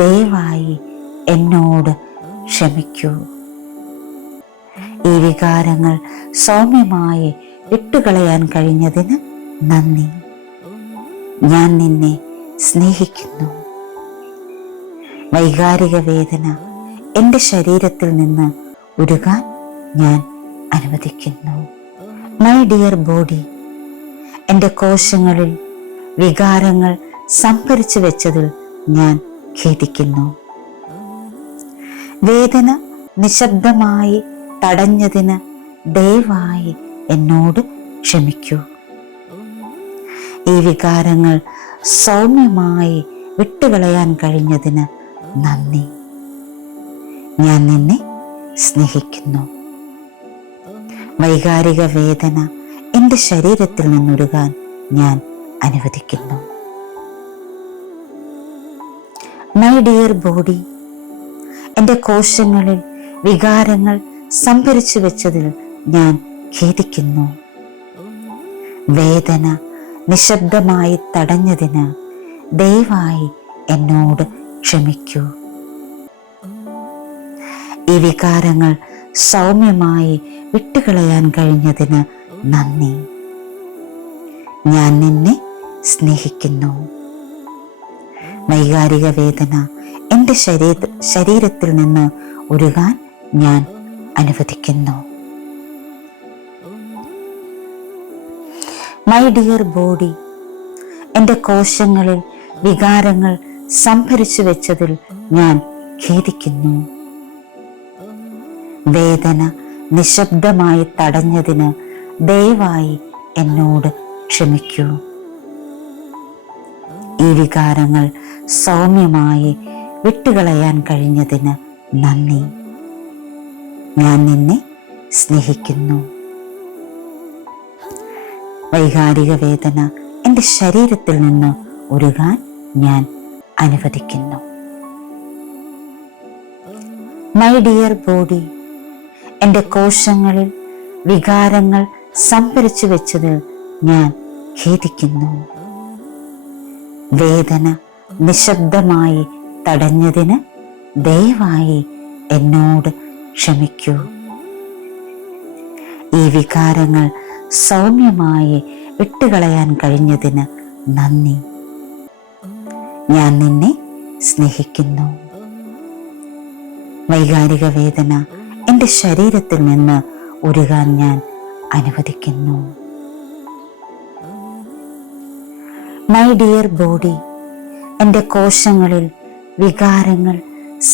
ദയവായി എന്നോട് ക്ഷമിക്കൂ. ഈ വികാരങ്ങൾ സൗമ്യമായി വിട്ടുകളയാൻ കഴിഞ്ഞതിന് നന്ദി. ഞാൻ നിന്നെ സ്നേഹിക്കുന്നു. വൈകാരിക വേദന എൻ്റെ ശരീരത്തിൽ നിന്ന് ഉരുകാൻ ഞാൻ അനുവദിക്കുന്നു. മൈ ഡിയർ ബോഡി, എൻ്റെ കോശങ്ങളിൽ വികാരങ്ങൾ സംഭരിച്ചു വെച്ചതിൽ ഞാൻ ഖേദിക്കുന്നു. വേദന നിശബ്ദമായി തടഞ്ഞതിന് ദയവായി എന്നോട് ക്ഷമിക്കൂ. ഈ വികാരങ്ങൾ സൗമ്യമായി വിട്ടുകളയാൻ കഴിഞ്ഞതിന് നന്ദി. ഞാൻ നിന്നെ സ്നേഹിക്കുന്നു. വൈകാരിക വേദന എൻ്റെ ശരീരത്തിൽ നിന്നൊരുകാൻ ഞാൻ അനുവദിക്കുന്നു. മൈ ഡിയർ ബോഡി, എൻ്റെ കോശങ്ങളിൽ വികാരങ്ങൾ സംഭരിച്ചു വെച്ചതിൽ ഞാൻ ഖേദിക്കുന്നു. വേദന നിശബ്ദമായി തടഞ്ഞതിന് ദയവായി എന്നോട് ക്ഷമിക്കൂ. ഈ വികാരങ്ങൾ സൗമ്യമായി വിട്ടുകളയാൻ കഴിഞ്ഞതിന് നന്ദി. ഞാൻ നിന്നെ സ്നേഹിക്കുന്നു. വൈകാരിക വേദന എൻ്റെ ശരീരത്തിൽ നിന്ന് ഉരുകാൻ ഞാൻ അനുവദിക്കുന്നു. മൈ ഡിയർ ബോഡി, എൻ്റെ കോശങ്ങളിൽ വികാരങ്ങൾ സംഭരിച്ചു വെച്ചതിൽ ഞാൻ ഖേദിക്കുന്നു. വേദന നിശബ്ദമായി തടഞ്ഞതിന് ദയവായി എന്നോട് ക്ഷമിക്കൂ. ഈ വികാരങ്ങൾ സൗമ്യമായി വിട്ടുകളയാൻ കഴിഞ്ഞതിന് നന്ദി. ഞാൻ നിന്നെ സ്നേഹിക്കുന്നു. വൈകാരിക വേദന എൻ്റെ ശരീരത്തിൽ നിന്ന് ഉരുകാൻ ഞാൻ അനുവദിക്കുന്നു. മൈ ഡിയർ ബോഡി, എൻ്റെ കോശങ്ങളിൽ വികാരങ്ങൾ സംഭരിച്ചു വെച്ചതിൽ ഞാൻ ഖേദിക്കുന്നു. വേദന നിശബ്ദമായി തടഞ്ഞതിന് ദയവായി എന്നോട് ക്ഷമിക്കൂ. ഈ വികാരങ്ങൾ സൗമ്യമായി വിട്ടുകളയാൻ കഴിഞ്ഞതിന് നന്ദി. ഞാൻ നിന്നെ സ്നേഹിക്കുന്നു. വൈകാരിക വേദന എൻ്റെ ശരീരത്തിൽ നിന്ന് ഉരുകാൻ ഞാൻ അനുവദിക്കുന്നു. മൈ ഡിയർ ബോഡി, എൻ്റെ കോശങ്ങളിൽ വികാരങ്ങൾ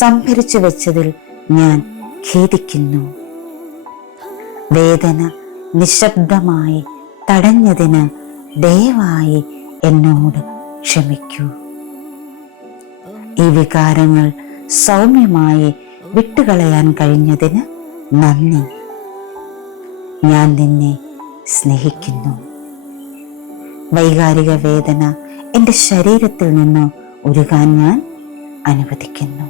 സംഭരിച്ചു വെച്ചതിൽ ഞാൻ ഖേദിക്കുന്നു. വേദന നിശബ്ദമായി തടഞ്ഞതിന് ദയവായി എന്നോട് ക്ഷമിക്കൂ. ഈ വികാരങ്ങൾ സൗമ്യമായി വിട്ടുകളയാൻ കഴിഞ്ഞതിന് നന്ദി. ഞാൻ നിന്നെ സ്നേഹിക്കുന്നു. വൈകാരിക വേദന എൻ്റെ ശരീരത്തിൽ നിന്ന് ഉരുകാൻ ഞാൻ അനുവദിക്കുന്നു.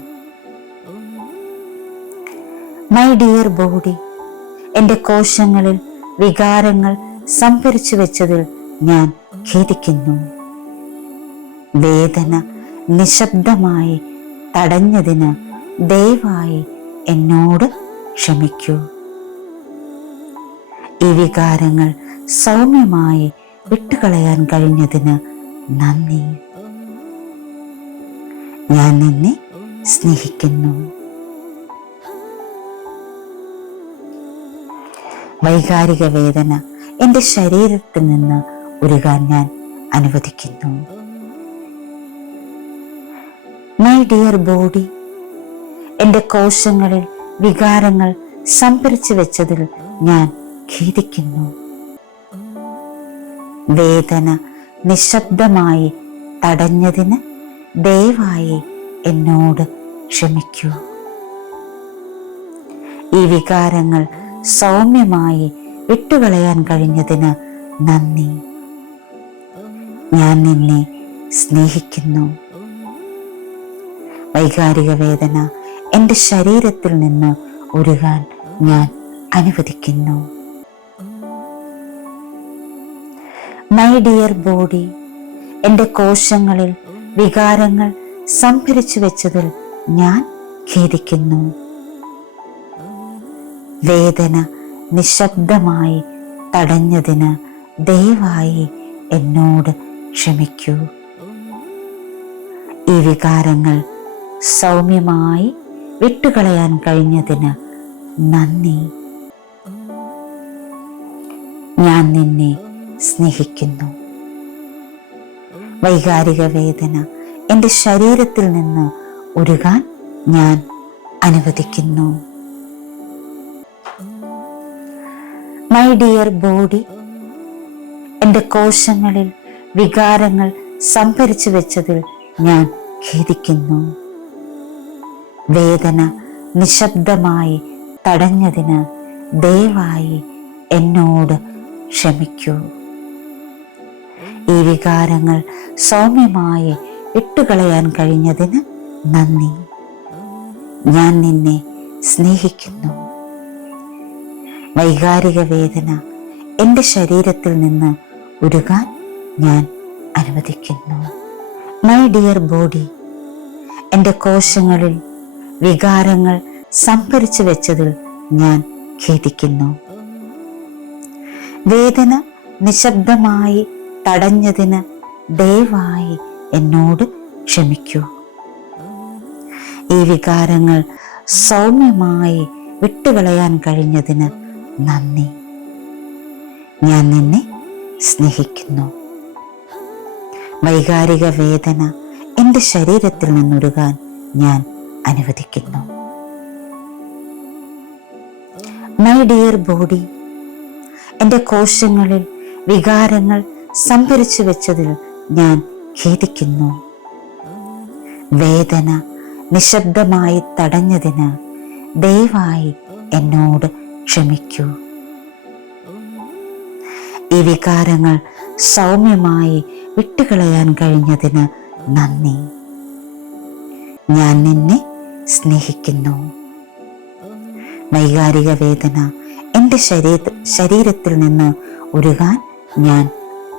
മൈ ഡിയർ ബോഡി, എൻ്റെ കോശങ്ങളിൽ വികാരങ്ങൾ സംഭരിച്ചു വെച്ചതിൽ ഞാൻ ഖേദിക്കുന്നു. വേദന നിശബ്ദമായി തടഞ്ഞതിന് ദയവായി എന്നോട് ക്ഷമിക്കൂ. ഈ വികാരങ്ങൾ സൗമ്യമായി വിട്ടുകളയാൻ കഴിഞ്ഞതിന് നന്ദി. ഞാൻ നിന്നെ സ്നേഹിക്കുന്നു. വൈകാരിക വേദന എൻ്റെ ശരീരത്തിൽ നിന്ന് ഉരുകാൻ ഞാൻ അനുവദിക്കുന്നു. മൈ ഡിയർ ബോഡി, എൻ്റെ കോശങ്ങളിൽ വികാരങ്ങൾ സംഭരിച്ചു വെച്ചതിൽ ഞാൻ ഖേദിക്കുന്നു. വേദന നിശബ്ദമായി തടഞ്ഞതിന് ദയവായി എന്നോട് ക്ഷമിക്കൂ. ഈ വികാരങ്ങൾ സൗമ്യമായി വിട്ടുകളയാൻ കഴിഞ്ഞതിന് നന്ദി. ഞാൻ നിന്നെ സ്നേഹിക്കുന്നു. വൈകാരിക വേദന എൻ്റെ ശരീരത്തിൽ നിന്ന് ഉരുകാൻ ഞാൻ അനുവദിക്കുന്നു. മൈ ഡിയർ ബോഡി, എൻ്റെ കോശങ്ങളിൽ വികാരങ്ങൾ സംഭരിച്ചു വെച്ചതിൽ ഞാൻ ഖേദിക്കുന്നു. വേദന നിശബ്ദമായി തടഞ്ഞതിന് ദയവായി എന്നോട് ക്ഷമിക്കൂ. ഈ വികാരങ്ങൾ സൗമ്യമായി വിട്ടുകളയാൻ കഴിഞ്ഞതിന് നന്ദി. ഞാൻ നിന്നെ സ്നേഹിക്കുന്നു. വൈകാരിക വേദന എൻ്റെ ശരീരത്തിൽ നിന്ന് ഉരുകാൻ ഞാൻ അനുവദിക്കുന്നു. മൈ ഡിയർ ബോഡി, എൻ്റെ കോശങ്ങളിൽ വികാരങ്ങൾ സംഭരിച്ചു വെച്ചതിൽ ഞാൻ ഖേദിക്കുന്നു. വേദന നിശബ്ദമായി തടഞ്ഞതിന് ദയവായി എന്നോട് ക്ഷമിക്കൂ. ഈ വികാരങ്ങൾ സൗമ്യമായി വിട്ടുകളയാൻ കഴിഞ്ഞതിന് നന്ദി. ഞാൻ നിന്നെ സ്നേഹിക്കുന്നു. വൈകാരിക വേദന എൻ്റെ ശരീരത്തിൽ നിന്ന് ഉരുകാൻ ഞാൻ അനുവദിക്കുന്നു. മൈ ഡിയർ ബോഡി, എൻ്റെ കോശങ്ങളിൽ വികാരങ്ങൾ സംഭരിച്ചു വെച്ചതിൽ ഞാൻ ഖേദിക്കുന്നു. വേദന നിശബ്ദമായി തടഞ്ഞതിന് ദയവായി എന്നോട് ക്ഷമിക്കൂ. ഈ വികാരങ്ങൾ സൗമ്യമായി വിട്ടുകളയാൻ കഴിഞ്ഞതിന് നന്ദി. ഞാൻ നിന്നെ സ്നേഹിക്കുന്നു. വൈകാരിക വേദന എൻ്റെ ശരീരത്തിൽ നിന്നൊരുകാൻ ഞാൻ അനുവദിക്കുന്നു. മൈ ഡിയർ ബോഡി, എൻ്റെ കോശങ്ങളിൽ വികാരങ്ങൾ സംഭരിച്ചു വെച്ചതിൽ ഞാൻ ഖേദിക്കുന്നു. വേദന നിശബ്ദമായി തടഞ്ഞതിന് ദയവായി എന്നോട് ക്ഷമിക്കൂ. ഈ വികാരങ്ങൾ സൗമ്യമായി വിട്ടുകളയാൻ കഴിഞ്ഞതിന് നന്ദി. ഞാൻ നിന്നെ സ്നേഹിക്കുന്നു. വൈകാരിക വേദന എൻ്റെ ശരീരത്തിൽ നിന്ന് ഉരുകാൻ ഞാൻ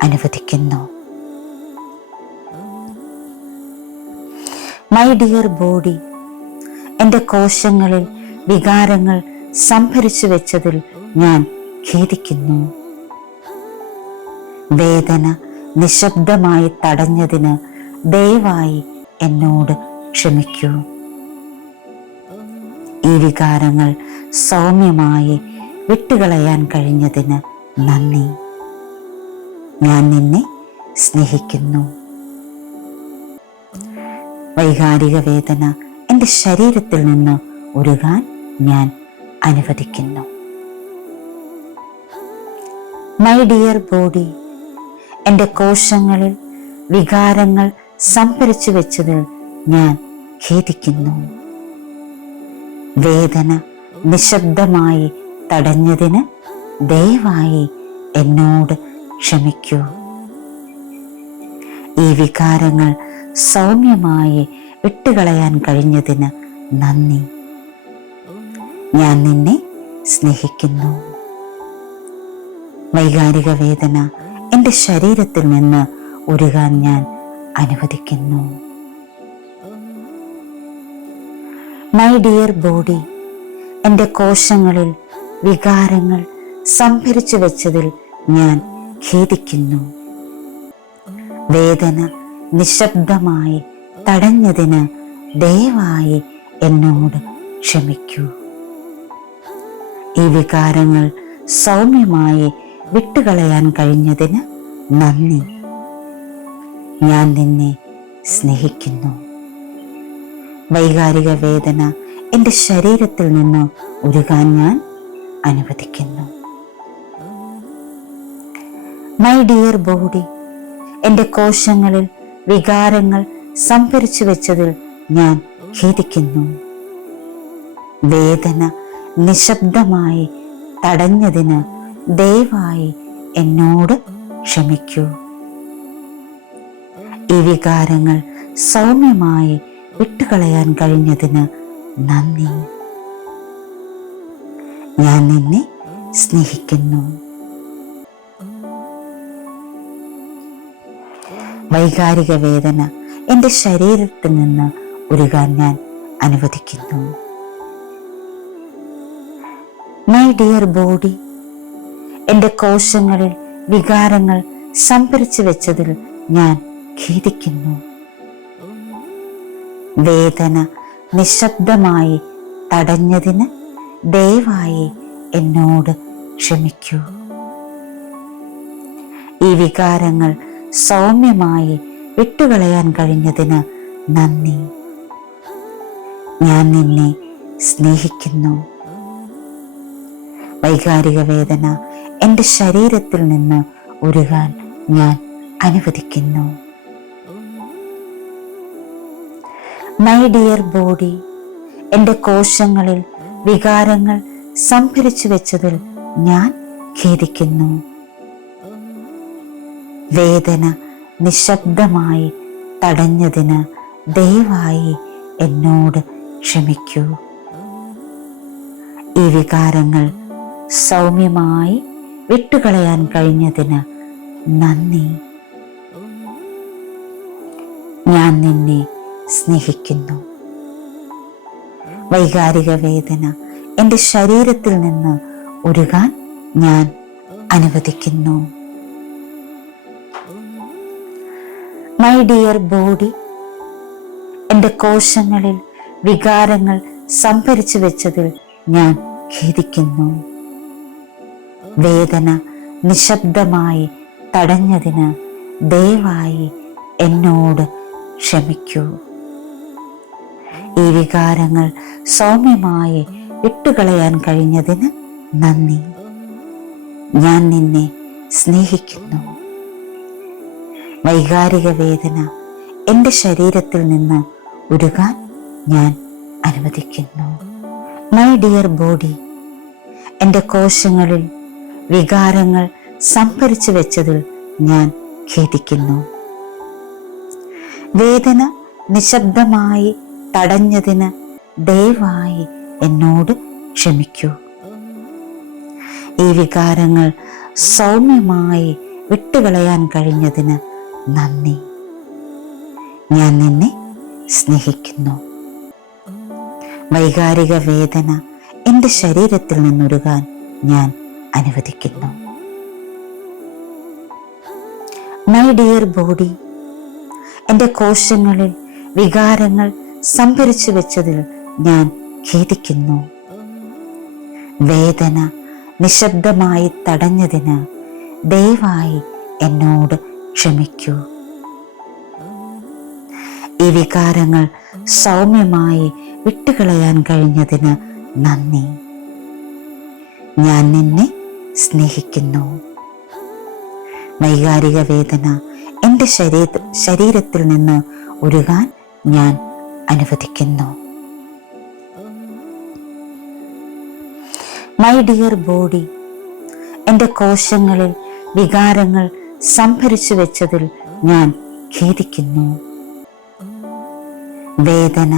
അനുവദിക്കുന്നു. മൈ ഡിയർ ബോഡി, എൻ്റെ കോശങ്ങളിൽ വികാരങ്ങൾ സംഭരിച്ചു വെച്ചതിൽ ഞാൻ ഖേദിക്കുന്നു. വേദന നിശബ്ദമായി തടഞ്ഞതിന് ദയവായി എന്നോട് ക്ഷമിക്കൂ. ഈ വികാരങ്ങൾ സൗമ്യമായി വിട്ടുകളയാൻ കഴിഞ്ഞതിന് നന്ദി. ഞാൻ നിന്നെ സ്നേഹിക്കുന്നു. വൈകാരിക വേദന എൻ്റെ ശരീരത്തിൽ നിന്ന് ഉരുകാൻ ഞാൻ അനുവദിക്കുന്നു. മൈ ഡിയർ ബോഡി, എൻ്റെ കോശങ്ങളിൽ വികാരങ്ങൾ സംഭരിച്ചു വെച്ചതിൽ ഞാൻ ഖേദിക്കുന്നു. വേദന നിശബ്ദമായി തടഞ്ഞതിന് ദയവായി എന്നോട് ക്ഷമിക്കൂ. ഈ വികാരങ്ങൾ സൗമ്യമായി വിട്ടുകളയാൻ കഴിഞ്ഞതിന് നന്ദി. ഞാൻ നിന്നെ സ്നേഹിക്കുന്നു. വൈകാരിക വേദന എൻ്റെ ശരീരത്തിൽ നിന്ന് ഉരുകാൻ ഞാൻ അനുവദിക്കുന്നു. മൈ ഡിയർ ബോഡി, എൻ്റെ കോശങ്ങളിൽ വികാരങ്ങൾ സംഭരിച്ചു വെച്ചതിൽ ഞാൻ ഖേദിക്കുന്നു. വേദന നിശബ്ദമായി തടഞ്ഞതിന് ദയവായി എന്നോട് ക്ഷമിക്കൂ. ഈ വികാരങ്ങൾ സൗമ്യമായി വിട്ടുകളയാൻ കഴിഞ്ഞതിന് നന്ദി. ഞാൻ നിന്നെ സ്നേഹിക്കുന്നു. വൈകാരിക വേദന എൻ്റെ ശരീരത്തിൽ നിന്ന് ഉരുകാൻ ഞാൻ അനുവദിക്കുന്നു. മൈ ഡിയർ ബോഡി, എൻ്റെ കോശങ്ങളിൽ വികാരങ്ങൾ സംഭരിച്ചു വെച്ചതിൽ ഞാൻ ഖേദിക്കുന്നു. വേദന നിശബ്ദമായി തടഞ്ഞതിന് ദയവായി എന്നോട് ക്ഷമിക്കൂ. ഈ വികാരങ്ങൾ സൗമ്യമായി വിട്ടുകളയാൻ കഴിഞ്ഞതിന് നന്ദി. ഞാൻ നിന്നെ സ്നേഹിക്കുന്നു. വൈകാരിക വേദന എൻ്റെ ശരീരത്തിൽ നിന്ന് ഉരുകാൻ ഞാൻ അനുവദിക്കുന്നു. മൈ ഡിയർ ബോഡി, എൻ്റെ കോശങ്ങളിൽ വികാരങ്ങൾ സംഭരിച്ചു വെച്ചതിൽ ഞാൻ ഖേദിക്കുന്നു. വേദന നിശബ്ദമായി തടഞ്ഞതിന് ദയവായി എന്നോട് ക്ഷമിക്കൂ. ഈ വികാരങ്ങൾ സൗമ്യമായി വിട്ടുകളയാൻ കഴിഞ്ഞതിന് നന്ദി. ഞാൻ നിന്നെ സ്നേഹിക്കുന്നു. വൈകാരിക വേദന എൻ്റെ ശരീരത്തിൽ നിന്ന് ഉരുകാൻ ഞാൻ അനുവദിക്കുന്നു. മൈ ഡിയർ ബോഡി, എൻ്റെ കോശങ്ങളിൽ വികാരങ്ങൾ സംഭരിച്ചു വെച്ചതിൽ ഞാൻ ഖേദിക്കുന്നു. വേദന നിശബ്ദമായി തടഞ്ഞതിന് ദയവായി എന്നോട് ക്ഷമിക്കൂ. ഈ വികാരങ്ങൾ സൗമ്യമായി വിട്ടുകളയാൻ കഴിഞ്ഞതിന് നന്ദി. ഞാൻ നിന്നെ സ്നേഹിക്കുന്നു. വൈകാരിക വേദന എൻ്റെ ശരീരത്തിൽ നിന്ന് ഉരുകാൻ ഞാൻ അനുവദിക്കുന്നു. മൈ ഡിയർ ബോഡി, എൻ്റെ കോശങ്ങളിൽ വികാരങ്ങൾ സംഭരിച്ചു വെച്ചതിൽ ഞാൻ ഖേദിക്കുന്നു. വേദന നിശബ്ദമായി തടഞ്ഞതിന് ദയവായി എന്നോട് ക്ഷമിക്കൂ. ഈ വികാരങ്ങൾ സൗമ്യമായി വിട്ടുകളയാൻ കഴിഞ്ഞതിന് നന്ദി. ഞാൻ നിന്നെ സ്നേഹിക്കുന്നു. വൈകാരിക വേദന എൻ്റെ ശരീരത്തിൽ നിന്ന് ഉരുകാൻ ഞാൻ അനുവദിക്കുന്നു. മൈ ഡിയർ ബോഡി, എൻ്റെ കോശങ്ങളിൽ വികാരങ്ങൾ സംഭരിച്ചു വെച്ചതിൽ ഞാൻ ഖേദിക്കുന്നു. വേദന നിശബ്ദമായി തടഞ്ഞതിന് ദയവായി എന്നോട് ക്ഷമിക്കൂ. ഈ വികാരങ്ങൾ സൗമ്യമായി വിട്ടുകളയാൻ കഴിഞ്ഞതിന് നന്ദി. ഞാൻ നിന്നെ സ്നേഹിക്കുന്നു. വൈകാരിക വേദന എൻ്റെ ശരീരത്തിൽ നിന്നൊരുകാൻ ഞാൻ അനുവദിക്കുന്നു. മൈ ഡിയർ ബോഡി, എൻ്റെ കോശങ്ങളിൽ വികാരങ്ങൾ സംഭരിച്ചു വെച്ചതിൽ ഞാൻ ഖേദിക്കുന്നു. വേദന നിശബ്ദമായി തടഞ്ഞതിന് ദയവായി എന്നോട് ക്ഷമിക്കൂ. ഈ വികാരങ്ങൾ സൗമ്യമായി വിട്ടുകളയാൻ കഴിഞ്ഞതിന് നന്ദി. ഞാൻ നിന്നെ സ്നേഹിക്കുന്നു. വൈകാരിക വേദന എൻ്റെ ശരീരത്തിൽ നിന്ന് ഉരുകാൻ ഞാൻ അനുവദിക്കുന്നു. മൈ ഡിയർ ബോഡി, എൻ്റെ കോശങ്ങളിൽ വികാരങ്ങൾ സംഭരിച്ചു വെച്ചതിൽ ഞാൻ ഖേദിക്കുന്നു. വേദന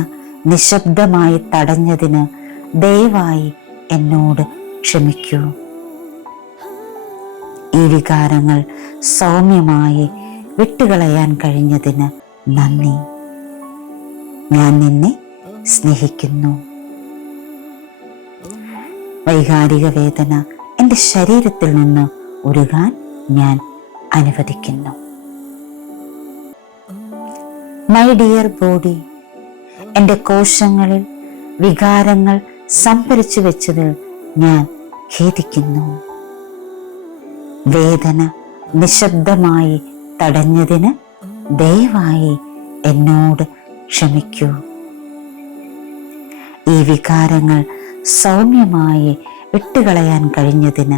നിശബ്ദമായി തടഞ്ഞതിന് ദയവായി എന്നോട് ക്ഷമിക്കൂ. ഈ വികാരങ്ങൾ സൗമ്യമായി വിട്ടുകളയാൻ കഴിഞ്ഞതിന് നന്ദി. ഞാൻ നിന്നെ സ്നേഹിക്കുന്നു. വൈകാരിക വേദന എൻ്റെ ശരീരത്തിൽ നിന്ന് ഉരുകാൻ ഞാൻ അനുവദിക്കുന്നു. മൈ ഡിയർ ബോഡി, എൻ്റെ കോശങ്ങളിൽ വികാരങ്ങൾ സംഭരിച്ചു വെച്ചതിൽ ഞാൻ ഖേദിക്കുന്നു. വേദന നിശബ്ദമായി തടഞ്ഞതിന് ദയവായി എന്നോട് ക്ഷമിക്കൂ. ഈ വികാരങ്ങൾ സൗമ്യമായി വിട്ടുകളയാൻ കഴിഞ്ഞതിന്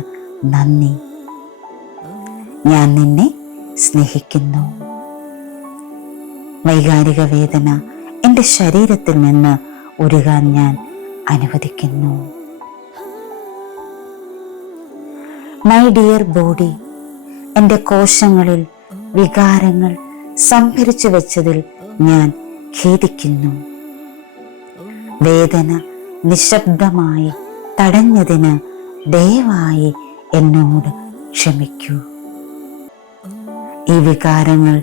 നന്ദി. ഞാൻ നിന്നെ സ്നേഹിക്കുന്നു. വൈകാരിക വേദന എൻ്റെ ശരീരത്തിൽ നിന്ന് ഉരുകാൻ ഞാൻ അനുവദിക്കുന്നു. മൈ ഡിയർ ബോഡി, എൻ്റെ കോശങ്ങളിൽ വികാരങ്ങൾ സംഭരിച്ചു വെച്ചതിൽ ഞാൻ ഖേദിക്കുന്നു. വേദന നിശബ്ദമായി തടഞ്ഞതിന് ദയവായി എന്നോട് ക്ഷമിക്കൂ. ഈ വികാരങ്ങൾ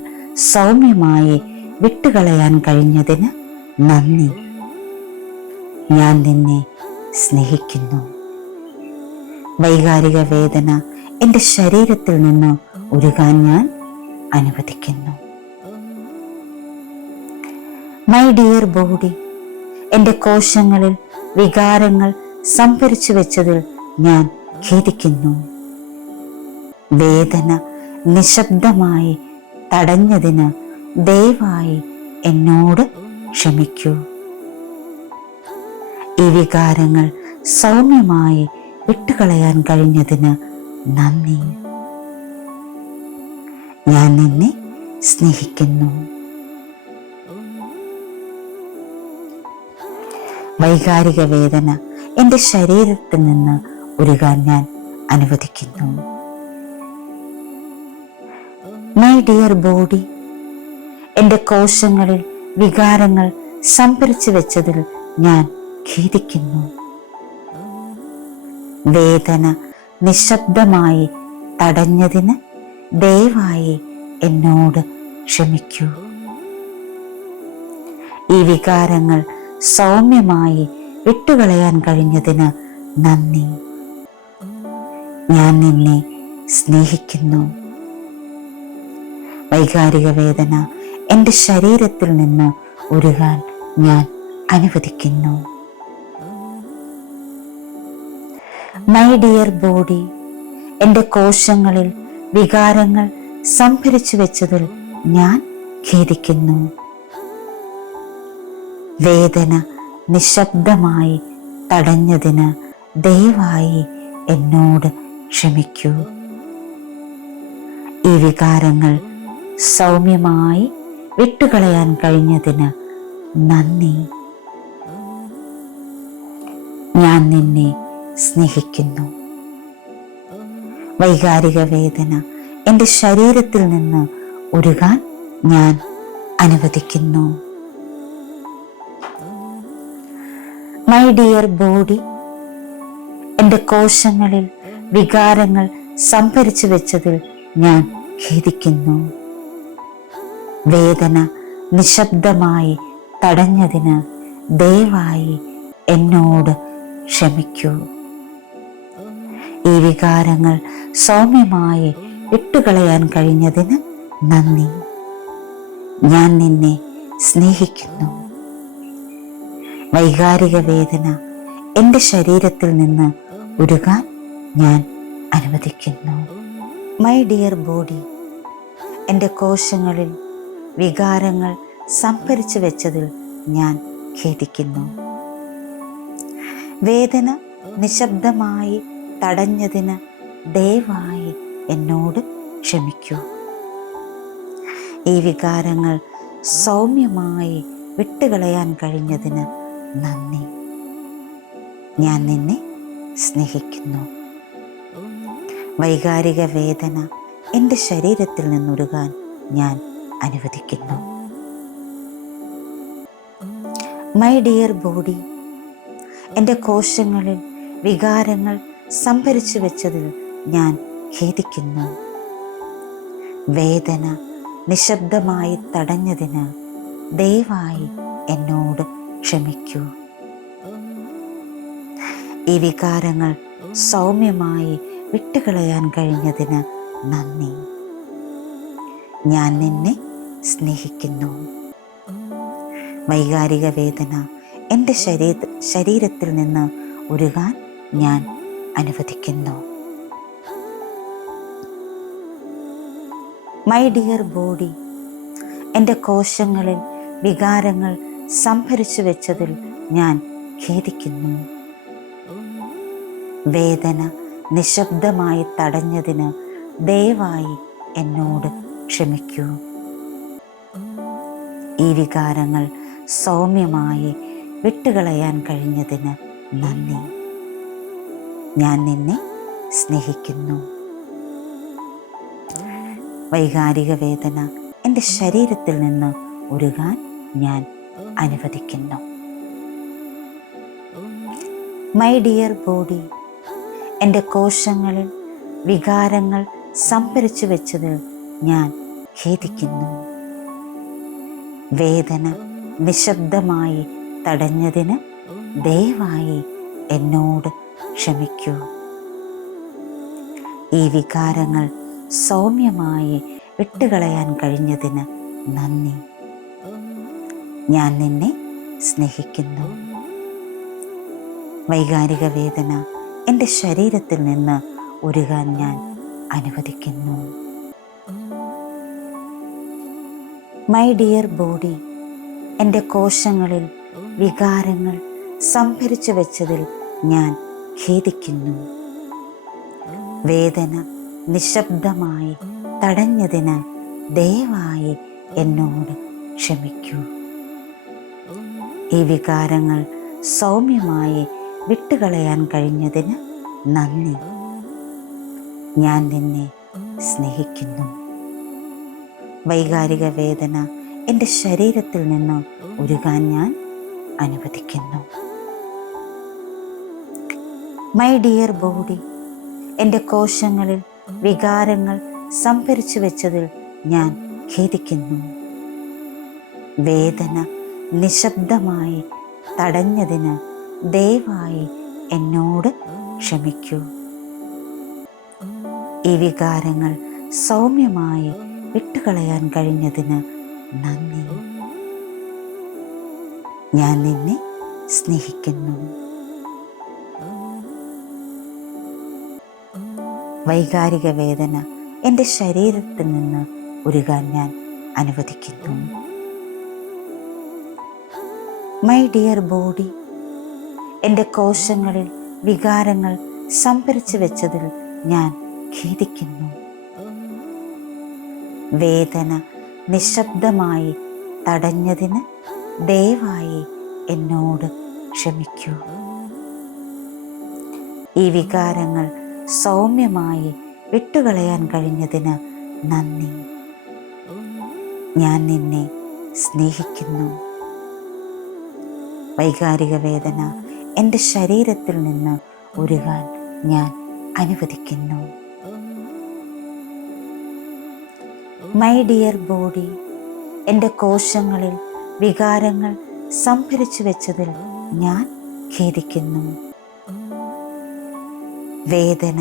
സൗമ്യമായി വിട്ടുകളയാൻ കഴിഞ്ഞതിന് നന്ദി. ഞാൻ നിന്നെ സ്നേഹിക്കുന്നു. വൈകാരിക വേദന എൻ്റെ ശരീരത്തിൽ നിന്ന് ഉരുകാൻ ഞാൻ അനുവദിക്കുന്നു. മൈ ഡിയർ ബോഡി, എൻ്റെ കോശങ്ങളിൽ വികാരങ്ങൾ സംഭരിച്ചു വെച്ചതിൽ ഞാൻ ഖേദിക്കുന്നു. വേദന നിശബ്ദമായി തടഞ്ഞതിന് ദയവായി എന്നോട് ക്ഷമിക്കൂ. ഈ വികാരങ്ങൾ സൗമ്യമായി വിട്ടുകളയാൻ കഴിഞ്ഞതിന് നന്ദി. ഞാൻ നിന്നെ സ്നേഹിക്കുന്നു. വൈകാരിക വേദന എൻ്റെ ശരീരത്തിൽ നിന്ന് ഉരുകാൻ ഞാൻ അനുവദിക്കുന്നു. മൈ ഡിയർ ബോഡി, എൻ്റെ കോശങ്ങളിൽ വികാരങ്ങൾ സംഭരിച്ചു വെച്ചതിൽ ഞാൻ ഖേദിക്കുന്നു. വേദന നിശബ്ദമായി തടഞ്ഞതിന് ദയവായി എന്നോട് ക്ഷമിക്കൂ. ഈ വികാരങ്ങൾ സൗമ്യമായി വിട്ടുകളയാൻ കഴിഞ്ഞതിന് നന്ദി. ഞാൻ നിന്നെ സ്നേഹിക്കുന്നു. വൈകാരിക വേദന എൻ്റെ ശരീരത്തിൽ നിന്ന് ഉരുകാൻ ഞാൻ അനുവദിക്കുന്നു. മൈ ഡിയർ ബോഡി, എൻ്റെ കോശങ്ങളിൽ വികാരങ്ങൾ സംഭരിച്ചു വെച്ചതിൽ ഞാൻ ഖേദിക്കുന്നു. വേദന നിശബ്ദമായി തടഞ്ഞതിന് ദയവായി എന്നോട് ക്ഷമിക്കൂ. ഈ വികാരങ്ങൾ സൗമ്യമായി വിട്ടുകളയാൻ കഴിഞ്ഞതിന് നന്ദി. ഞാൻ നിന്നെ സ്നേഹിക്കുന്നു. വൈകാരിക വേദന എൻ്റെ ശരീരത്തിൽ നിന്ന് ഉരുകാൻ ഞാൻ അനുവദിക്കുന്നു. മൈ ഡിയർ ബോഡി, എൻ്റെ കോശങ്ങളിൽ വികാരങ്ങൾ സംഭരിച്ചു വെച്ചതിൽ ഞാൻ ഖേദിക്കുന്നു. വേദന നിശബ്ദമായി തടഞ്ഞതിന് ദയവായി എന്നോട് ക്ഷമിക്കൂ. ഈ വികാരങ്ങൾ സൗമ്യമായി വിട്ടുകളയാൻ കഴിഞ്ഞതിന് നന്ദി. ഞാൻ നിന്നെ സ്നേഹിക്കുന്നു. വൈകാരിക വേദന എൻ്റെ ശരീരത്തിൽ നിന്ന് ഉരുകാൻ ഞാൻ അനുവദിക്കുന്നു. മൈ ഡിയർ ബോഡി, എൻ്റെ കോശങ്ങളിൽ വികാരങ്ങൾ സംഭരിച്ചു വെച്ചതിൽ ഞാൻ ഖേദിക്കുന്നു. വേദന നിശബ്ദമായി തടഞ്ഞതിന് ദയവായി എന്നോട് ക്ഷമിക്കൂ. ഈ വികാരങ്ങൾ സൗമ്യമായി വിട്ടുകളയാൻ കഴിഞ്ഞതിന് നന്ദി. ഞാൻ നിന്നെ സ്നേഹിക്കുന്നു. വൈകാരിക വേദന എൻ്റെ ശരീരത്തിൽ നിന്നുരുകാൻ ഞാൻ അനുവദിക്കുന്നു. മൈ ഡിയർ ബോഡി, എൻ്റെ കോശങ്ങളിൽ വികാരങ്ങൾ സംഭരിച്ചു വെച്ചതിൽ ഞാൻ ഖേദിക്കുന്നു. വേദന നിശബ്ദമായി തടഞ്ഞതിന് ദയവായി എന്നോട് ക്ഷമിക്കൂ. ഈ വികാരങ്ങൾ സൗമ്യമായി വിട്ടുകളയാൻ കഴിഞ്ഞതിന് നന്ദി. ഞാൻ നിന്നെ സ്നേഹിക്കുന്നു. വൈകാരിക വേദന എൻ്റെ ശരീരത്തിൽ നിന്ന് ഉരുകാൻ ഞാൻ അനുവദിക്കുന്നു. മൈ ഡിയർ ബോഡി, എൻ്റെ കോശങ്ങളിൽ വികാരങ്ങൾ സംഭരിച്ചു വെച്ചതിൽ ഞാൻ ഖേദിക്കുന്നു. വേദന നിശബ്ദമായി തടഞ്ഞതിന് ദയവായി എന്നോട് ക്ഷമിക്കൂ. ഈ വികാരങ്ങൾ സൗമ്യമായി വിട്ടുകളയാൻ കഴിഞ്ഞതിന് നന്ദി. ഞാൻ നിന്നെ സ്നേഹിക്കുന്നു. വൈകാരിക വേദന എൻ്റെ ശരീരത്തിൽ നിന്ന് ഉരുകാൻ ഞാൻ അനുവദിക്കുന്നു. മൈ ഡിയർ ബോഡി, എൻ്റെ കോശങ്ങളിൽ വികാരങ്ങൾ സംഭരിച്ചു വെച്ചതിൽ ഞാൻ ഖേദിക്കുന്നു. വേദന നിശബ്ദമായി തടഞ്ഞതിന് ദയവായി എന്നോട് ക്ഷമിക്കൂ. ഈ വികാരങ്ങൾ സൗമ്യമായി വിട്ടുകളയാൻ കഴിഞ്ഞതിന് നന്ദി. ഞാൻ നിന്നെ സ്നേഹിക്കുന്നു. വൈകാരിക വേദന എൻ്റെ ശരീരത്തിൽ നിന്ന് ഉരുകാൻ ഞാൻ അനുവദിക്കുന്നു. മൈ ഡിയർ ബോഡി, എൻ്റെ കോശങ്ങളിൽ വികാരങ്ങൾ സംഭരിച്ചു വെച്ചതിൽ ഞാൻ ഖേദിക്കുന്നു. വേദന നിശബ്ദമായി തടഞ്ഞതിന് ദയവായി എന്നോട് ക്ഷമിക്കൂ. ഈ വികാരങ്ങൾ സൗമ്യമായി വിട്ടുകളയാൻ കഴിഞ്ഞതിന് നന്ദി. ഞാൻ നിന്നെ സ്നേഹിക്കുന്നു. വൈകാരിക വേദന എൻ്റെ ശരീരത്തിൽ നിന്ന് ഉരുകാൻ ഞാൻ അനുവദിക്കുന്നു. മൈ ഡിയർ ബോഡി, എൻ്റെ കോശങ്ങളിൽ വികാരങ്ങൾ സംഭരിച്ചു വെച്ചതിൽ ഞാൻ ഖേദിക്കുന്നു. വേദന നിശബ്ദമായി തടഞ്ഞതിന് ദയവായി എന്നോട് ക്ഷമിക്കൂ. ഈ വികാരങ്ങൾ സൗമ്യമായി വിട്ടുകളയാൻ കഴിഞ്ഞതിന് നന്ദി. ഞാൻ നിന്നെ സ്നേഹിക്കുന്നു. വൈകാരിക വേദന എൻ്റെ ശരീരത്തിൽ നിന്ന് ഉരുകാൻ ഞാൻ അനുവദിക്കുന്നു. മൈ ഡിയർ ബോഡി, എൻ്റെ കോശങ്ങളിൽ വികാരങ്ങൾ സംഭരിച്ചു വെച്ചതിൽ ഞാൻ ഖേദിക്കുന്നു. വേദന നിശബ്ദമായി തടഞ്ഞതിന് ദയവായി എന്നോട് ക്ഷമിക്കൂ. ഈ വികാരങ്ങൾ സൗമ്യമായി വിട്ടുകളയാൻ കഴിഞ്ഞതിന് നന്ദി. ഞാൻ നിന്നെ സ്നേഹിക്കുന്നു. വൈകാരിക വേദന എൻ്റെ ശരീരത്തിൽ നിന്ന് ഉരുകാൻ ഞാൻ അനുവദിക്കുന്നു. മൈ ഡിയർ ബോഡി, എൻ്റെ കോശങ്ങളിൽ വികാരങ്ങൾ സംഭരിച്ചു വെച്ചതിൽ ഞാൻ ഖേദിക്കുന്നു. വേദന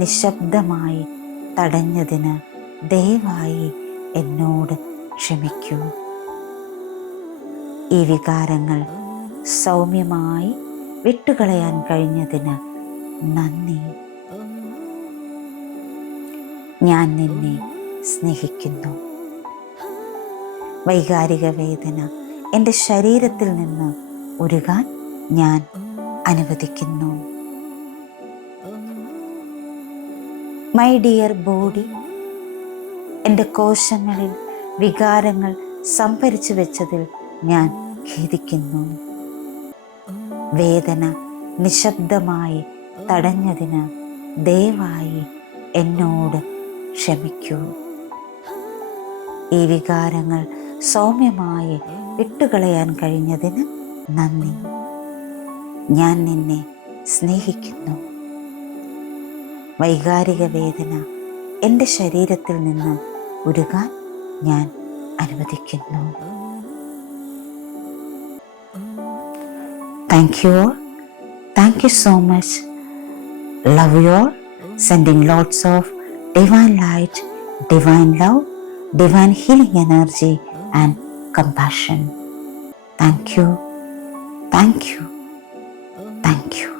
നിശബ്ദമായി തടഞ്ഞതിന് ദയവായി എന്നോട് ക്ഷമിക്കൂ. ഈ വികാരങ്ങൾ സൗമ്യമായി വിട്ടുകളയാൻ കഴിഞ്ഞതിന് നന്ദി. ഞാൻ നിന്നെ സ്നേഹിക്കുന്നു. വൈകാരിക വേദന എൻ്റെ ശരീരത്തിൽ നിന്ന് ഉരുകാൻ ഞാൻ അനുവദിക്കുന്നു. മൈ ഡിയർ ബോഡി, എൻ്റെ കോശങ്ങളിൽ വികാരങ്ങൾ സംഭരിച്ചു വെച്ചതിൽ ഞാൻ ഖേദിക്കുന്നു. വേദന നിശബ്ദമായി തടഞ്ഞതിന് ദയവായി എന്നോട് ക്ഷമിക്കൂ. ഈ വികാരങ്ങൾ സൗമ്യമായി വിട്ടുകളയാൻ കഴിഞ്ഞതിന് നന്ദി. ഞാൻ നിന്നെ സ്നേഹിക്കുന്നു. വൈകാരിക വേദന എൻ്റെ ശരീരത്തിൽ നിന്ന് ഉരുകാൻ ഞാൻ അനുവദിക്കുന്നു. Thank you all. Thank you so much. Love you all. Sending lots of divine light, divine love, divine healing energy and compassion. Thank you. Thank you. Thank you.